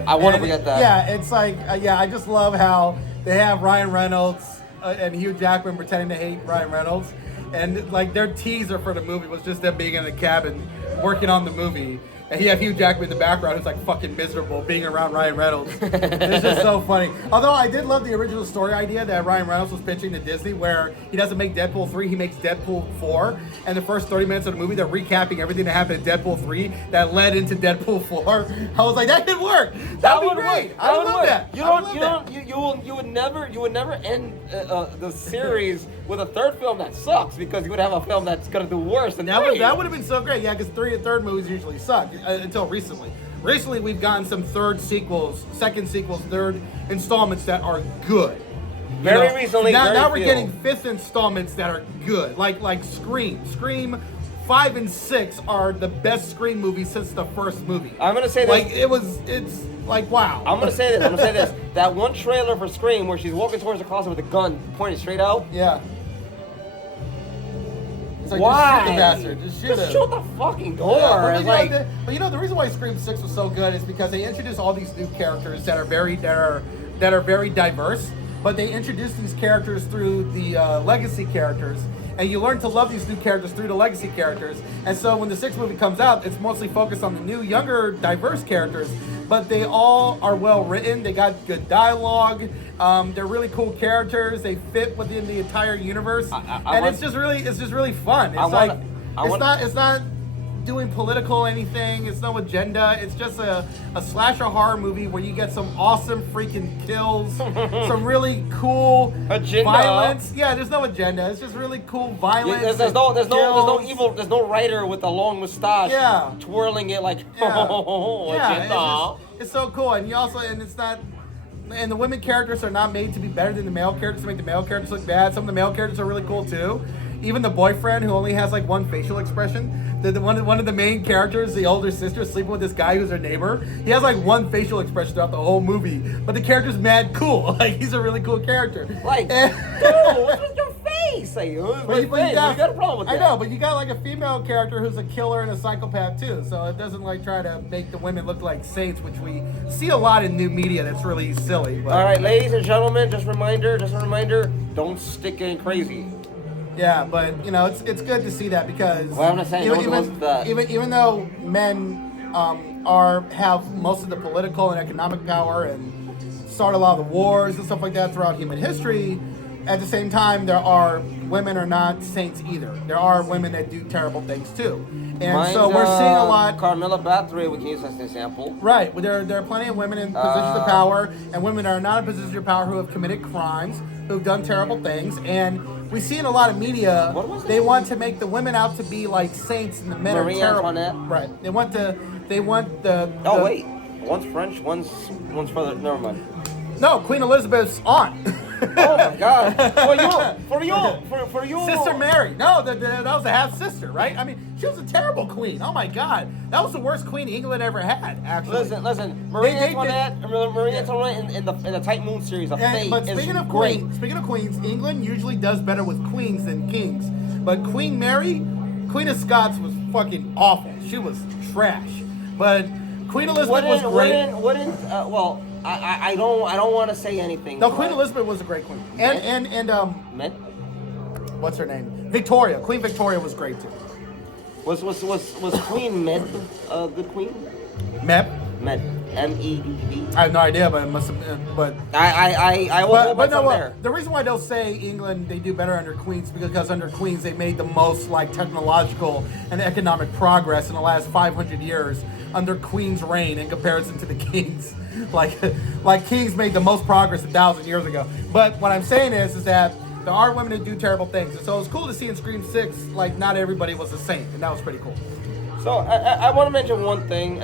I wonder if we get that. Yeah, it's like I just love how they have Ryan Reynolds and Hugh Jackman pretending to hate Ryan Reynolds, and like their teaser for the movie was just them being in the cabin working on the movie. And he had Hugh Jackman in the background who's like fucking miserable being around Ryan Reynolds. It's just so funny. Although I did love the original story idea that Ryan Reynolds was pitching to Disney, where he doesn't make Deadpool 3, he makes Deadpool 4. And the first 30 minutes of the movie, they're recapping everything that happened in Deadpool 3 that led into Deadpool 4. I was like, that could work. That would be great. I would love that. You would never end the series with a third film that sucks, because you would have a film that's gonna do worse than three. That would have been so great. Yeah, because third movies usually suck until recently. Recently, we've gotten some second sequels, third installments that are good. Very recently. Now we're getting fifth installments that are good, like Scream. Scream 5 and 6 are the best Scream movies since the first movie. I'm gonna say this. It's like, wow. I'm gonna say this. That one trailer for Scream where she's walking towards the closet with a gun pointed straight out. Yeah. It's like, why? Just shoot the bastard. Just shoot the fucking door. Yeah, but the reason why Scream 6 was so good is because they introduced all these new characters that are very diverse. But they introduced these characters through the legacy characters, and you learn to love these new characters through the legacy characters. And so when the sixth movie comes out, it's mostly focused on the new, younger, diverse characters, but they all are well written. They got good dialogue. They're really cool characters. They fit within the entire universe, it's just really fun. It's not doing political anything. It's no agenda. It's just a slasher horror movie where you get some awesome freaking kills, some really cool violence. Yeah, there's no agenda. It's just really cool violence. There's no writer with a long mustache twirling it like agenda. It's so cool, and and the women characters are not made to be better than the male characters to make the male characters look bad. Some of the male characters are really cool too. Even the boyfriend, who only has like one facial expression, one of the main characters, the older sister, sleeping with this guy who's her neighbor. He has like one facial expression throughout the whole movie, but the character's mad cool. Like, he's a really cool character. Like, dude, what's with your face? Like, you got a problem with that. I know, but you got like a female character who's a killer and a psychopath too. So it doesn't like try to make the women look like saints, which we see a lot in new media. That's really silly. But. All right, ladies and gentlemen, just a reminder, don't stick in crazy. Yeah, but it's good to see that, because I'm not saying even though men have most of the political and economic power and start a lot of the wars and stuff like that throughout human history, at the same time women are not saints either. There are women that do terrible things too, and so we're seeing a lot. Carmela Bathory, we can use as an example. Right, there are plenty of women in positions of power, and women are not in positions of power who have committed crimes, who've done terrible things, and we see in a lot of media, they want to make the women out to be like saints and the men are terrible. Antoinette. Right. They want the wait. One's French, one's further. Never mind. No, Queen Elizabeth's aunt. Oh my God! For you, Sister Mary. No, that was a half sister, right? I mean, she was a terrible queen. Oh my God, that was the worst queen England ever had. Actually, listen. Marie Antoinette in the Tight Moon series of Fate but speaking of queens, England usually does better with queens than kings. But Queen Mary, Queen of Scots, was fucking awful. She was trash. But Queen Elizabeth was great. I don't want to say anything. No, Queen Elizabeth was a great queen. And what's her name? Victoria. Queen Victoria was great too. Was Queen Med a good queen? Meb? Med. MEDB. I have no idea, but it must have been. But I will but no, there. the reason why they'll say England they do better under Queens because under Queens they made the most like technological and economic progress in the last 500 years under Queen's reign in comparison to the Kings. like Kings made the most progress 1,000 years ago. But what I'm saying is that there are women who do terrible things, and so it's cool to see in Scream 6 like not everybody was a saint, and that was pretty cool. So I want to mention one thing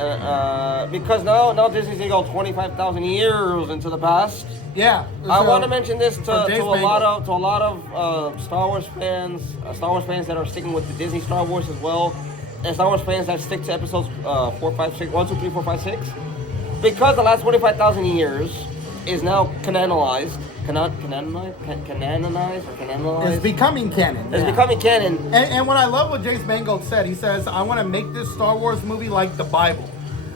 because now Disney's gonna go 25,000 years into the past. Yeah, I want to mention this to James a lot of Star Wars fans that are sticking with the Disney Star Wars as well, and Star Wars fans that stick to episodes 4, 5, 6, 1, 2, 3, 4, 5, 6, because the last 25,000 years is now canonized. It's becoming canon. It's becoming canon. And what I love what James Mangold said, he says, I want to make this Star Wars movie like the Bible.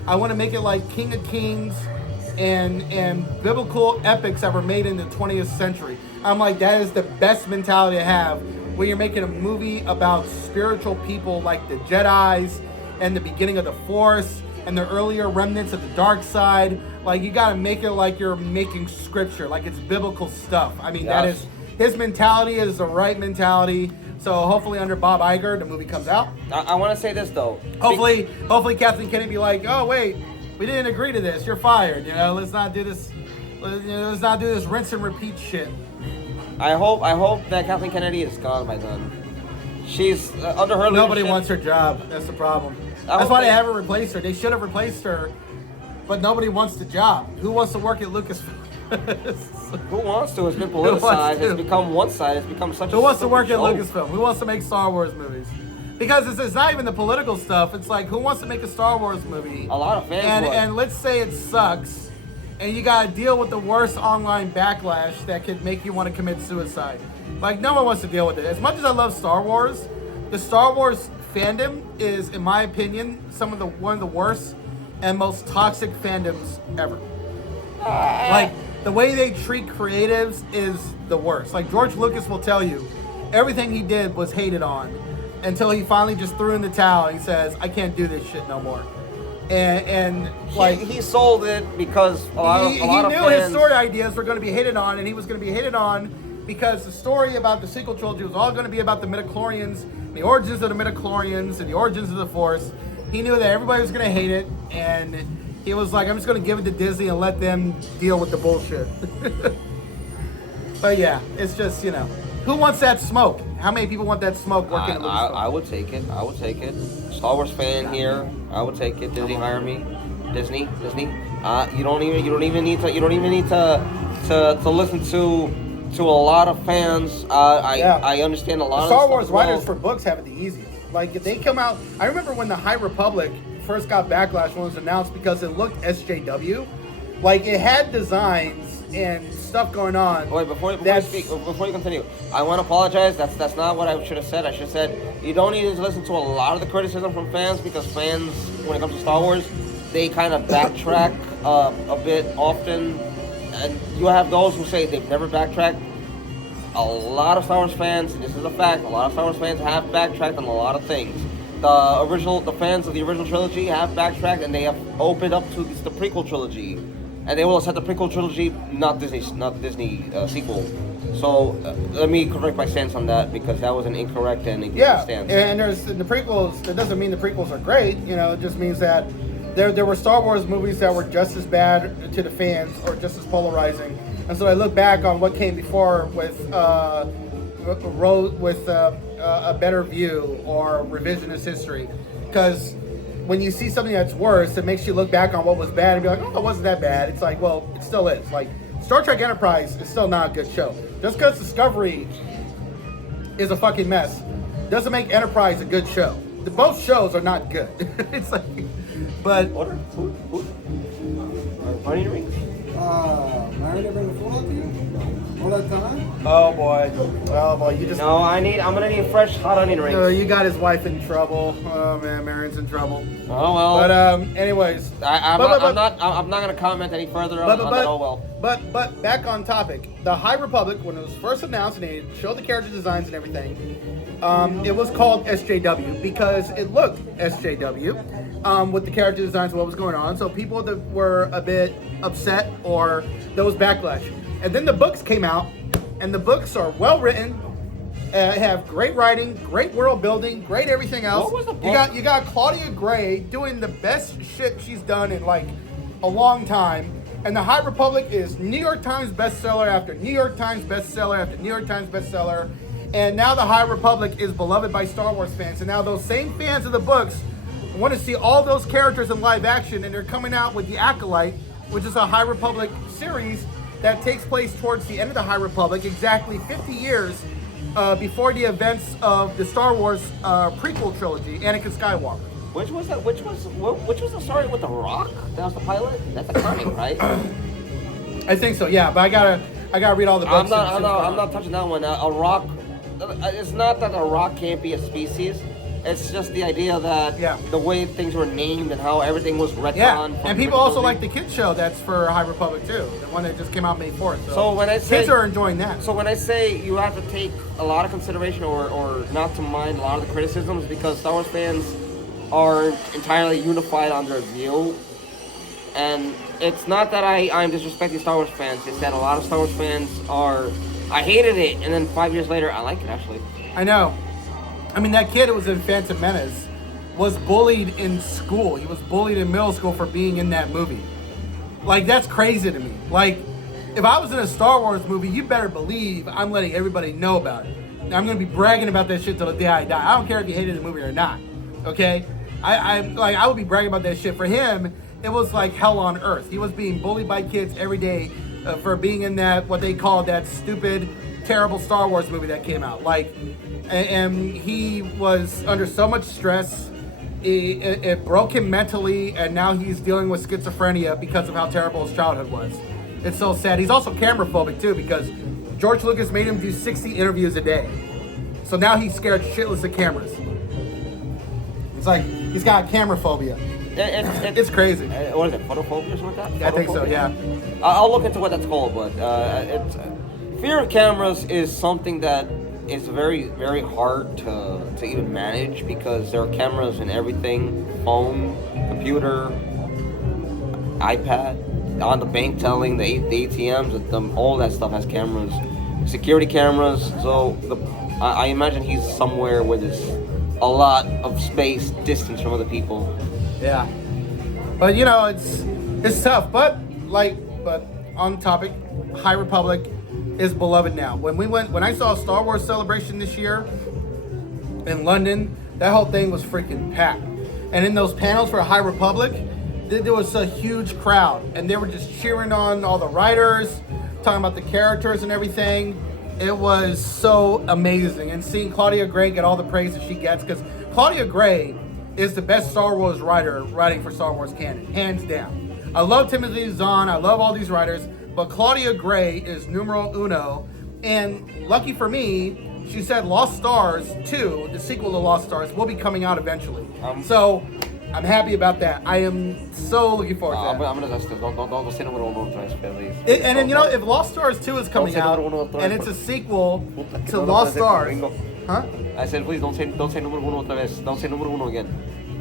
I want to make it like King of Kings and biblical epics that were made in the 20th century. I'm like, that is the best mentality to have when you're making a movie about spiritual people like the Jedis and the beginning of the Force and the earlier remnants of the dark side. Like, you got to make it like you're making scripture, like it's biblical stuff. I mean, that is, his mentality is the right mentality. So hopefully under Bob Iger, the movie comes out. I want to say this, though. Hopefully Kathleen Kennedy be like, oh, wait, we didn't agree to this. You're fired. You know, let's not do this. Let's not do this rinse and repeat shit. I hope that Kathleen Kennedy is gone by then. She's under her leadership. Nobody wants her job. That's the problem. That's why they haven't replaced her. They should have replaced her, but nobody wants the job. Who wants to work at Lucasfilm? Who wants to? It's been politicized. It's become one side. It's become such a. Who wants to work show. at Lucasfilm? Who wants to make Star Wars movies? Because it's not even the political stuff. It's like, who wants to make a Star Wars movie? A lot of fans would. And let's say it sucks, and you got to deal with the worst online backlash that could make you want to commit suicide. Like, no one wants to deal with it. As much as I love Star Wars, the Star Wars fandom is, in my opinion, one of the worst and most toxic fandoms ever. Like, the way they treat creatives is the worst. Like, George Lucas will tell you, everything he did was hated on until he finally just threw in the towel and he says, I can't do this shit no more. And like he sold it because a lot of knew fans, his story ideas were going to be hated on, and he was going to be hated on because the story about the sequel trilogy was all going to be about the midichlorians, the origins of the midichlorians, and the origins of the Force. He knew that everybody was going to hate it, and he was like, I'm just going to give it to Disney and let them deal with the bullshit. But yeah, it's just, you know, who wants that smoke? How many people want that smoke working at Lucasfilm? I would take it. I would take it. Star Wars fan here. I would take it. Disney hire me. Disney. You don't even need to listen to a lot of fans. I understand a lot of Star Wars stuff as well. writers for books have it the easiest. Like, if they come out, I remember when the High Republic first got backlash when it was announced because it looked SJW. Like, it had designs and stuff going on. Wait, before you continue, I want to apologize. That's not what I should have said. I should have said you don't need to listen to a lot of the criticism from fans, because fans, when it comes to Star Wars, they kind of backtrack a bit often, and you have those who say they've never backtracked. A lot of Star Wars fans, and this is a fact, a lot of Star Wars fans have backtracked on a lot of things. The fans of the original trilogy have backtracked, and they have opened up to the prequel trilogy. And they will accept the prequel trilogy, not Disney sequel. So let me correct my stance on that, because that was an incorrect and incorrect stance. Yeah, and there's the prequels. That doesn't mean the prequels are great. You know, it just means that there were Star Wars movies that were just as bad to the fans or just as polarizing. And so I look back on what came before with a better view or revisionist history, because when you see something that's worse, it makes you look back on what was bad and be like, oh, it wasn't that bad. It's like, well, it still is. Like, Star Trek Enterprise is still not a good show. Just because Discovery is a fucking mess doesn't make Enterprise a good show. Both shows are not good. It's like, but... Order? Food? Onion rings? Married ever been full of you? All that time? Oh boy, you just... No, I'm gonna need fresh hot onion rings. You got his wife in trouble. Oh man, Marion's in trouble. Oh well. But anyways, I'm not gonna comment any further on that. Oh well. But back on topic, the High Republic, when it was first announced and they showed the character designs and everything, it was called SJW because it looked SJW. with the character designs, what was going on. So people that were a bit upset, or there was backlash. And then the books came out, and the books are well written. Have great writing, great world building, great everything else. What was the book? You got Claudia Gray doing the best shit she's done in like a long time. And the High Republic is New York Times bestseller after New York Times bestseller after New York Times bestseller. And now the High Republic is beloved by Star Wars fans. And now those same fans of the books want to see all those characters in live action, and they're coming out with The Acolyte, which is a High Republic series that takes place towards the end of the High Republic, exactly 50 years before the events of the Star Wars prequel trilogy, Anakin Skywalker. Which was the story with the Rock? That was the pilot. That's the comic, right? I think so, yeah. But I gotta read all the books. I'm not touching that one. A rock. It's not that a rock can't be a species. It's just the idea that the way things were named and how everything was retconned. Yeah, from and people also like the kids show that's for High Republic too, the one that just came out May 4th. So when I say kids are enjoying that. So when I say you have to take a lot of consideration or not to mind a lot of the criticisms, because Star Wars fans aren't entirely unified on their view. And it's not that I'm disrespecting Star Wars fans, it's that a lot of Star Wars fans I hated it, and then 5 years later, I like it actually. I know. I mean, that kid who was in Phantom Menace was bullied in school. He was bullied in middle school for being in that movie. Like, that's crazy to me. Like, if I was in a Star Wars movie, you better believe I'm letting everybody know about it. And I'm going to be bragging about that shit till the day I die. I don't care if you hated the movie or not. Okay? I would be bragging about that shit. For him, it was like hell on earth. He was being bullied by kids every day for being in that, what they call that stupid, terrible Star Wars movie that came out. Like, and he was under so much stress. It broke him mentally, and now he's dealing with schizophrenia because of how terrible his childhood was. It's so sad. He's also camera phobic too, because George Lucas made him do 60 interviews a day. So now he's scared shitless of cameras. It's like he's got camera phobia. It's crazy. What is it, photophobia or something like that? I think so, yeah. I'll look into what that's called, but fear of cameras is something that is very, very hard to even manage, because there are cameras in everything: phone, computer, iPad, on the bank telling, the ATMs, all that stuff has cameras, security cameras. So I imagine he's somewhere where there's a lot of space, distance from other people. Yeah, but you know, it's tough. But on topic, High Republic is beloved now. When I saw Star Wars Celebration this year in London, that whole thing was freaking packed. And in those panels for High Republic, there was a huge crowd, and they were just cheering on all the writers, talking about the characters and everything. It was so amazing, and seeing Claudia Gray get all the praise that she gets, because Claudia Gray is the best Star Wars writer writing for Star Wars canon, hands down. I love Timothy Zahn, I love all these writers, but Claudia Gray is numero uno, and lucky for me, she said Lost Stars 2, the sequel to Lost Stars, will be coming out eventually. So I'm happy about that. I am so looking forward to that. I'm gonna just don't say number uno otra vez, please. And then, you know, if Lost Stars 2 is coming out, and it's a sequel to Lost Stars, huh? I said, please don't say number uno otra vez. Don't say number uno again.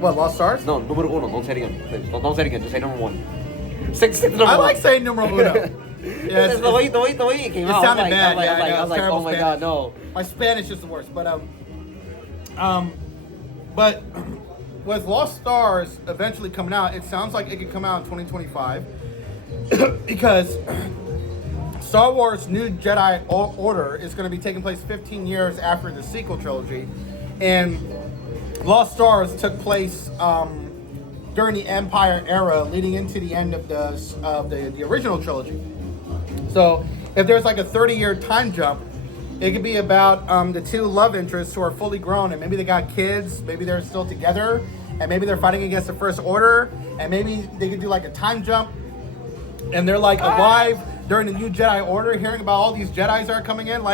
What, Lost Stars? No, numero uno. Don't say it again. Please. Don't say it again. Just say number one. Stick to number one. I like saying numero uno. Yeah, the way it came out. It sounded bad. I was like, oh my God, no. My Spanish is the worst, but with Lost Stars eventually coming out, it sounds like it could come out in 2025 because Star Wars New Jedi Order is going to be taking place 15 years after the sequel trilogy, and Lost Stars took place during the Empire era, leading into the end of the original trilogy. So if there's like a 30-year time jump, it could be about the two love interests who are fully grown, and maybe they got kids, maybe they're still together, and maybe they're fighting against the First Order, and maybe they could do like a time jump, and they're like alive during the New Jedi Order, hearing about all these Jedis that are coming in.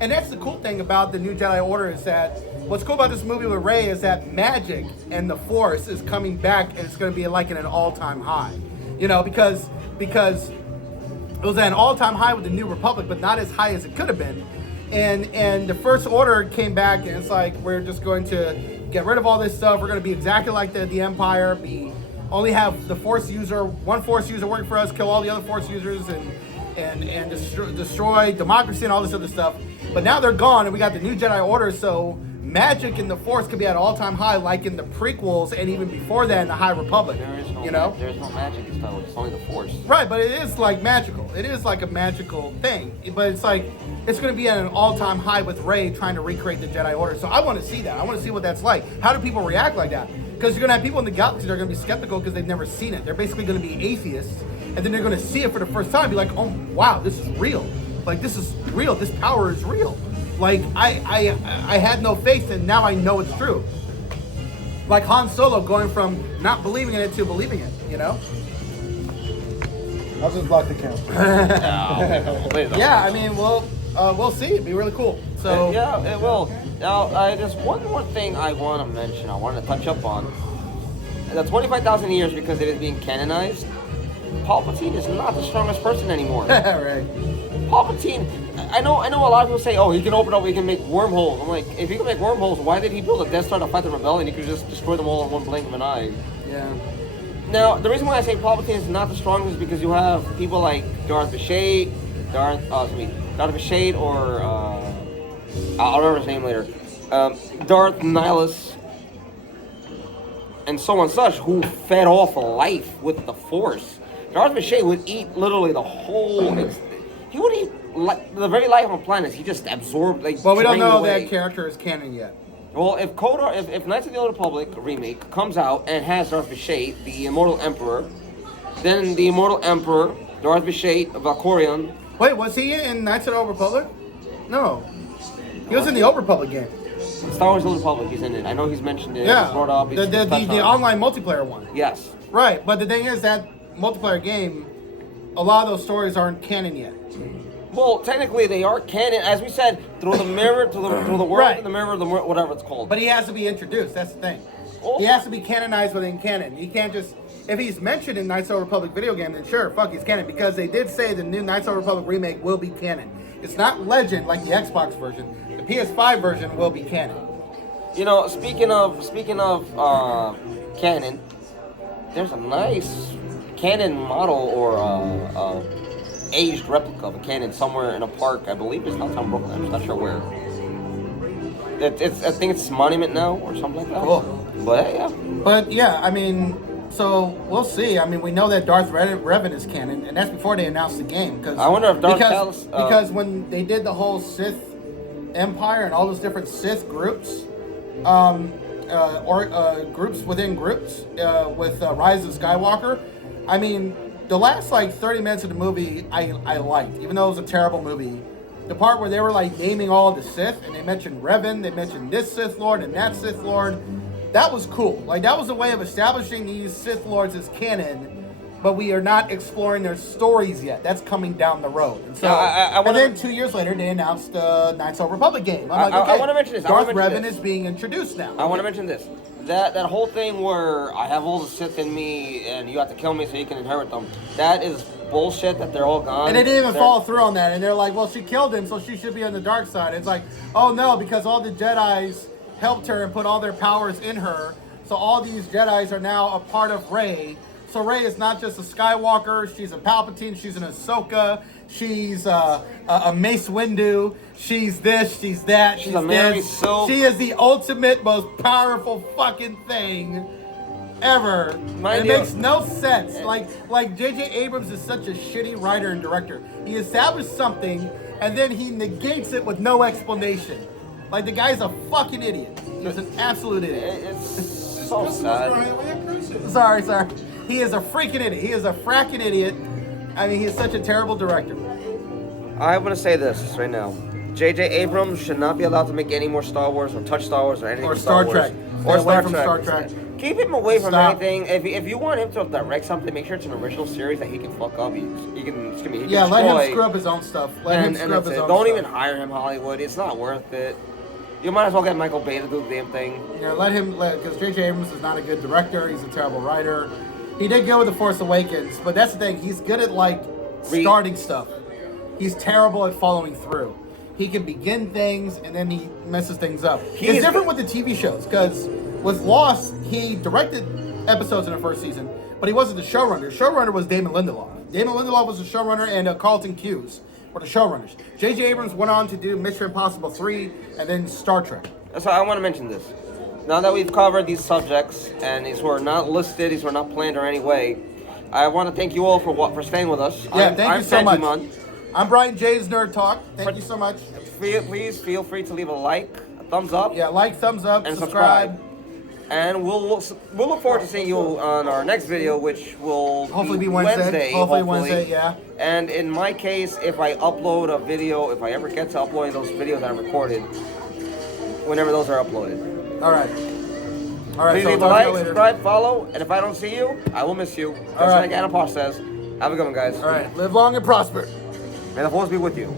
And that's the cool thing about the New Jedi Order, is that what's cool about this movie with Rey is that magic and the Force is coming back, and it's going to be like in an all-time high. You know, because it was at an all-time high with the New Republic, but not as high as it could have been. And the First Order came back, and it's like, we're just going to get rid of all this stuff. We're gonna be exactly like the Empire. Only have the one Force user working for us, kill all the other Force users, and destroy democracy and all this other stuff. But now they're gone, and we got the new Jedi Order, so magic in the Force could be at an all-time high, like in the prequels and even before that in the High Republic. There's no magic in Star Wars. It's only the Force. Right, but it is like magical. It is like a magical thing. But it's like it's going to be at an all-time high with Rey trying to recreate the Jedi Order. So I want to see that. I want to see what that's like. How do people react like that? Because you're going to have people in the galaxy that are going to be skeptical because they've never seen it. They're basically going to be atheists, and then they're going to see it for the first time, and be like, "Oh, wow, this is real. Like this is real. This power is real." Like I had no faith, and now I know it's true. Like Han Solo going from not believing in it to believing it, you know? I'll just block the camera. Yeah, I mean, we'll see. It'd be really cool. So yeah, it will. Now, there's one more thing I want to mention. I want to touch up on. The 25,000 years, because it is being canonized, Palpatine is not the strongest person anymore. right. Palpatine, I know a lot of people say, oh, he can open up, he can make wormholes. I'm like, if he can make wormholes, why did he build a Death Star to fight the Rebellion? He could just destroy them all in one blink of an eye. Yeah. Now, the reason why I say Palpatine is not the strongest is because you have people like Darth Vashade, Darth Vashade, or I'll remember his name later, Darth Nihilus, and so on and such, who fed off life with the Force. Darth Vashade would eat literally the whole. He would eat the very life on planets. He just absorbed, like. Well, we don't know away. that character is canon yet. Well, if Knights of the Old Republic remake comes out and has Darth Vashade, the Immortal Emperor, then the Immortal Emperor, Darth Vashade, Valkorion. Wait, was he in Knights of the Old Republic? No. He was in the Old Republic game. Star Wars: The Old Republic, he's in it. I know he's mentioned it. Yeah. He's brought up. The online multiplayer one. Yes. Right, but the thing is that multiplayer game, a lot of those stories aren't canon yet. Well, technically they are canon, as we said, through the mirror, through the world, Right. in the mirror, whatever it's called. But he has to be introduced. That's the thing. Oh. He has to be canonized within canon. You can't just if he's mentioned in Knights of the Republic video game, then sure, fuck, he's canon because they did say the new Knights of the Republic remake will be canon. It's not Legend like the Xbox version. The PS5 version will be canon. You know, speaking of canon, there's a nice canon model or aged replica of a cannon somewhere in a park. I believe it's downtown Brooklyn. I'm just not sure where. I think it's Monument now or something like that. Cool. But yeah. But yeah, I mean, so we'll see. I mean, we know that Darth Revan is canon, and that's before they announced the game. I wonder if Darth Kallus, because when they did the whole Sith Empire and all those different Sith groups, groups within groups, with Rise of Skywalker, I mean, the last like 30 minutes of the movie I liked, even though it was a terrible movie. The part where they were like naming all of the Sith, and they mentioned Revan, they mentioned this Sith Lord and that Sith Lord. That was cool. Like, that was a way of establishing these Sith Lords as canon, but we are not exploring their stories yet. That's coming down the road. And so, and then 2 years later, they announced the Knights of the Republic game. I'm like, okay, I want to mention this. Darth Revan is being introduced now. I want to mention this. That whole thing where I have all the Sith in me, and you have to kill me so you can inherit them. That is bullshit. That they're all gone. And they didn't even follow through on that. And they're like, well, she killed him, so she should be on the dark side. It's like, oh no, because all the Jedis helped her and put all their powers in her. So all these Jedis are now a part of Rey. So Rey is not just a Skywalker. She's a Palpatine. She's an Ahsoka. She's a Mace Windu. She's this. She's that. She's a Mary this. Sue. She is the ultimate, most powerful fucking thing ever. And it makes no sense. Like J.J. Abrams is such a shitty writer and director. He established something and then he negates it with no explanation. Like, the guy's a fucking idiot. He's an absolute idiot. It's so sad. Sorry. He is a freaking idiot. He is a fracking idiot. I mean, he's such a terrible director. I want to say this right now. J.J. Abrams should not be allowed to make any more Star Wars or touch Star Wars or anything. Or Star Trek. Or Star Trek. Keep him away from Stop. anything. If you want him to direct something, make sure it's an original series that he can fuck up. He can Yeah, let destroy. him screw up his own stuff. Let him screw up his own Don't stuff. even hire him, Hollywood. It's not worth it. You might as well get Michael Bay to do the damn thing. Yeah, let him, because J.J. Abrams is not a good director. He's a terrible writer. He did good with The Force Awakens, but that's the thing. He's good at, like, starting stuff. He's terrible at following through. he can begin things and then he messes things up. He's It's different with the TV shows because with Lost, he directed episodes in the first season, but he wasn't the showrunner. Showrunner was Damon Lindelof. Damon Lindelof was the showrunner, and Carlton Cuse were the showrunners. J.J. Abrams went on to do Mission Impossible 3 and then Star Trek. So I want to mention this. Now that we've covered these subjects, and these were not listed, these were not planned in any way, I want to thank you all for staying with us. Yeah, thank you so much. Sanjiman. I'm Brian J's Nerd Talk. Thank you so much. Please feel free to leave a like, a thumbs up, Yeah, like, thumbs up, and subscribe. And we'll look forward to seeing you on our next video, which will Hopefully be Wednesday. Hopefully Wednesday, yeah. And in my case, if I upload a video, if I ever get to uploading those videos that I recorded, whenever those are uploaded. All right. All right, Please so leave a talk to like, you later. subscribe, follow, and if I don't see you, I will miss you. Just right. like Anna Posh says. Have a good one, guys. All right, live long and prosper. May the force be with you.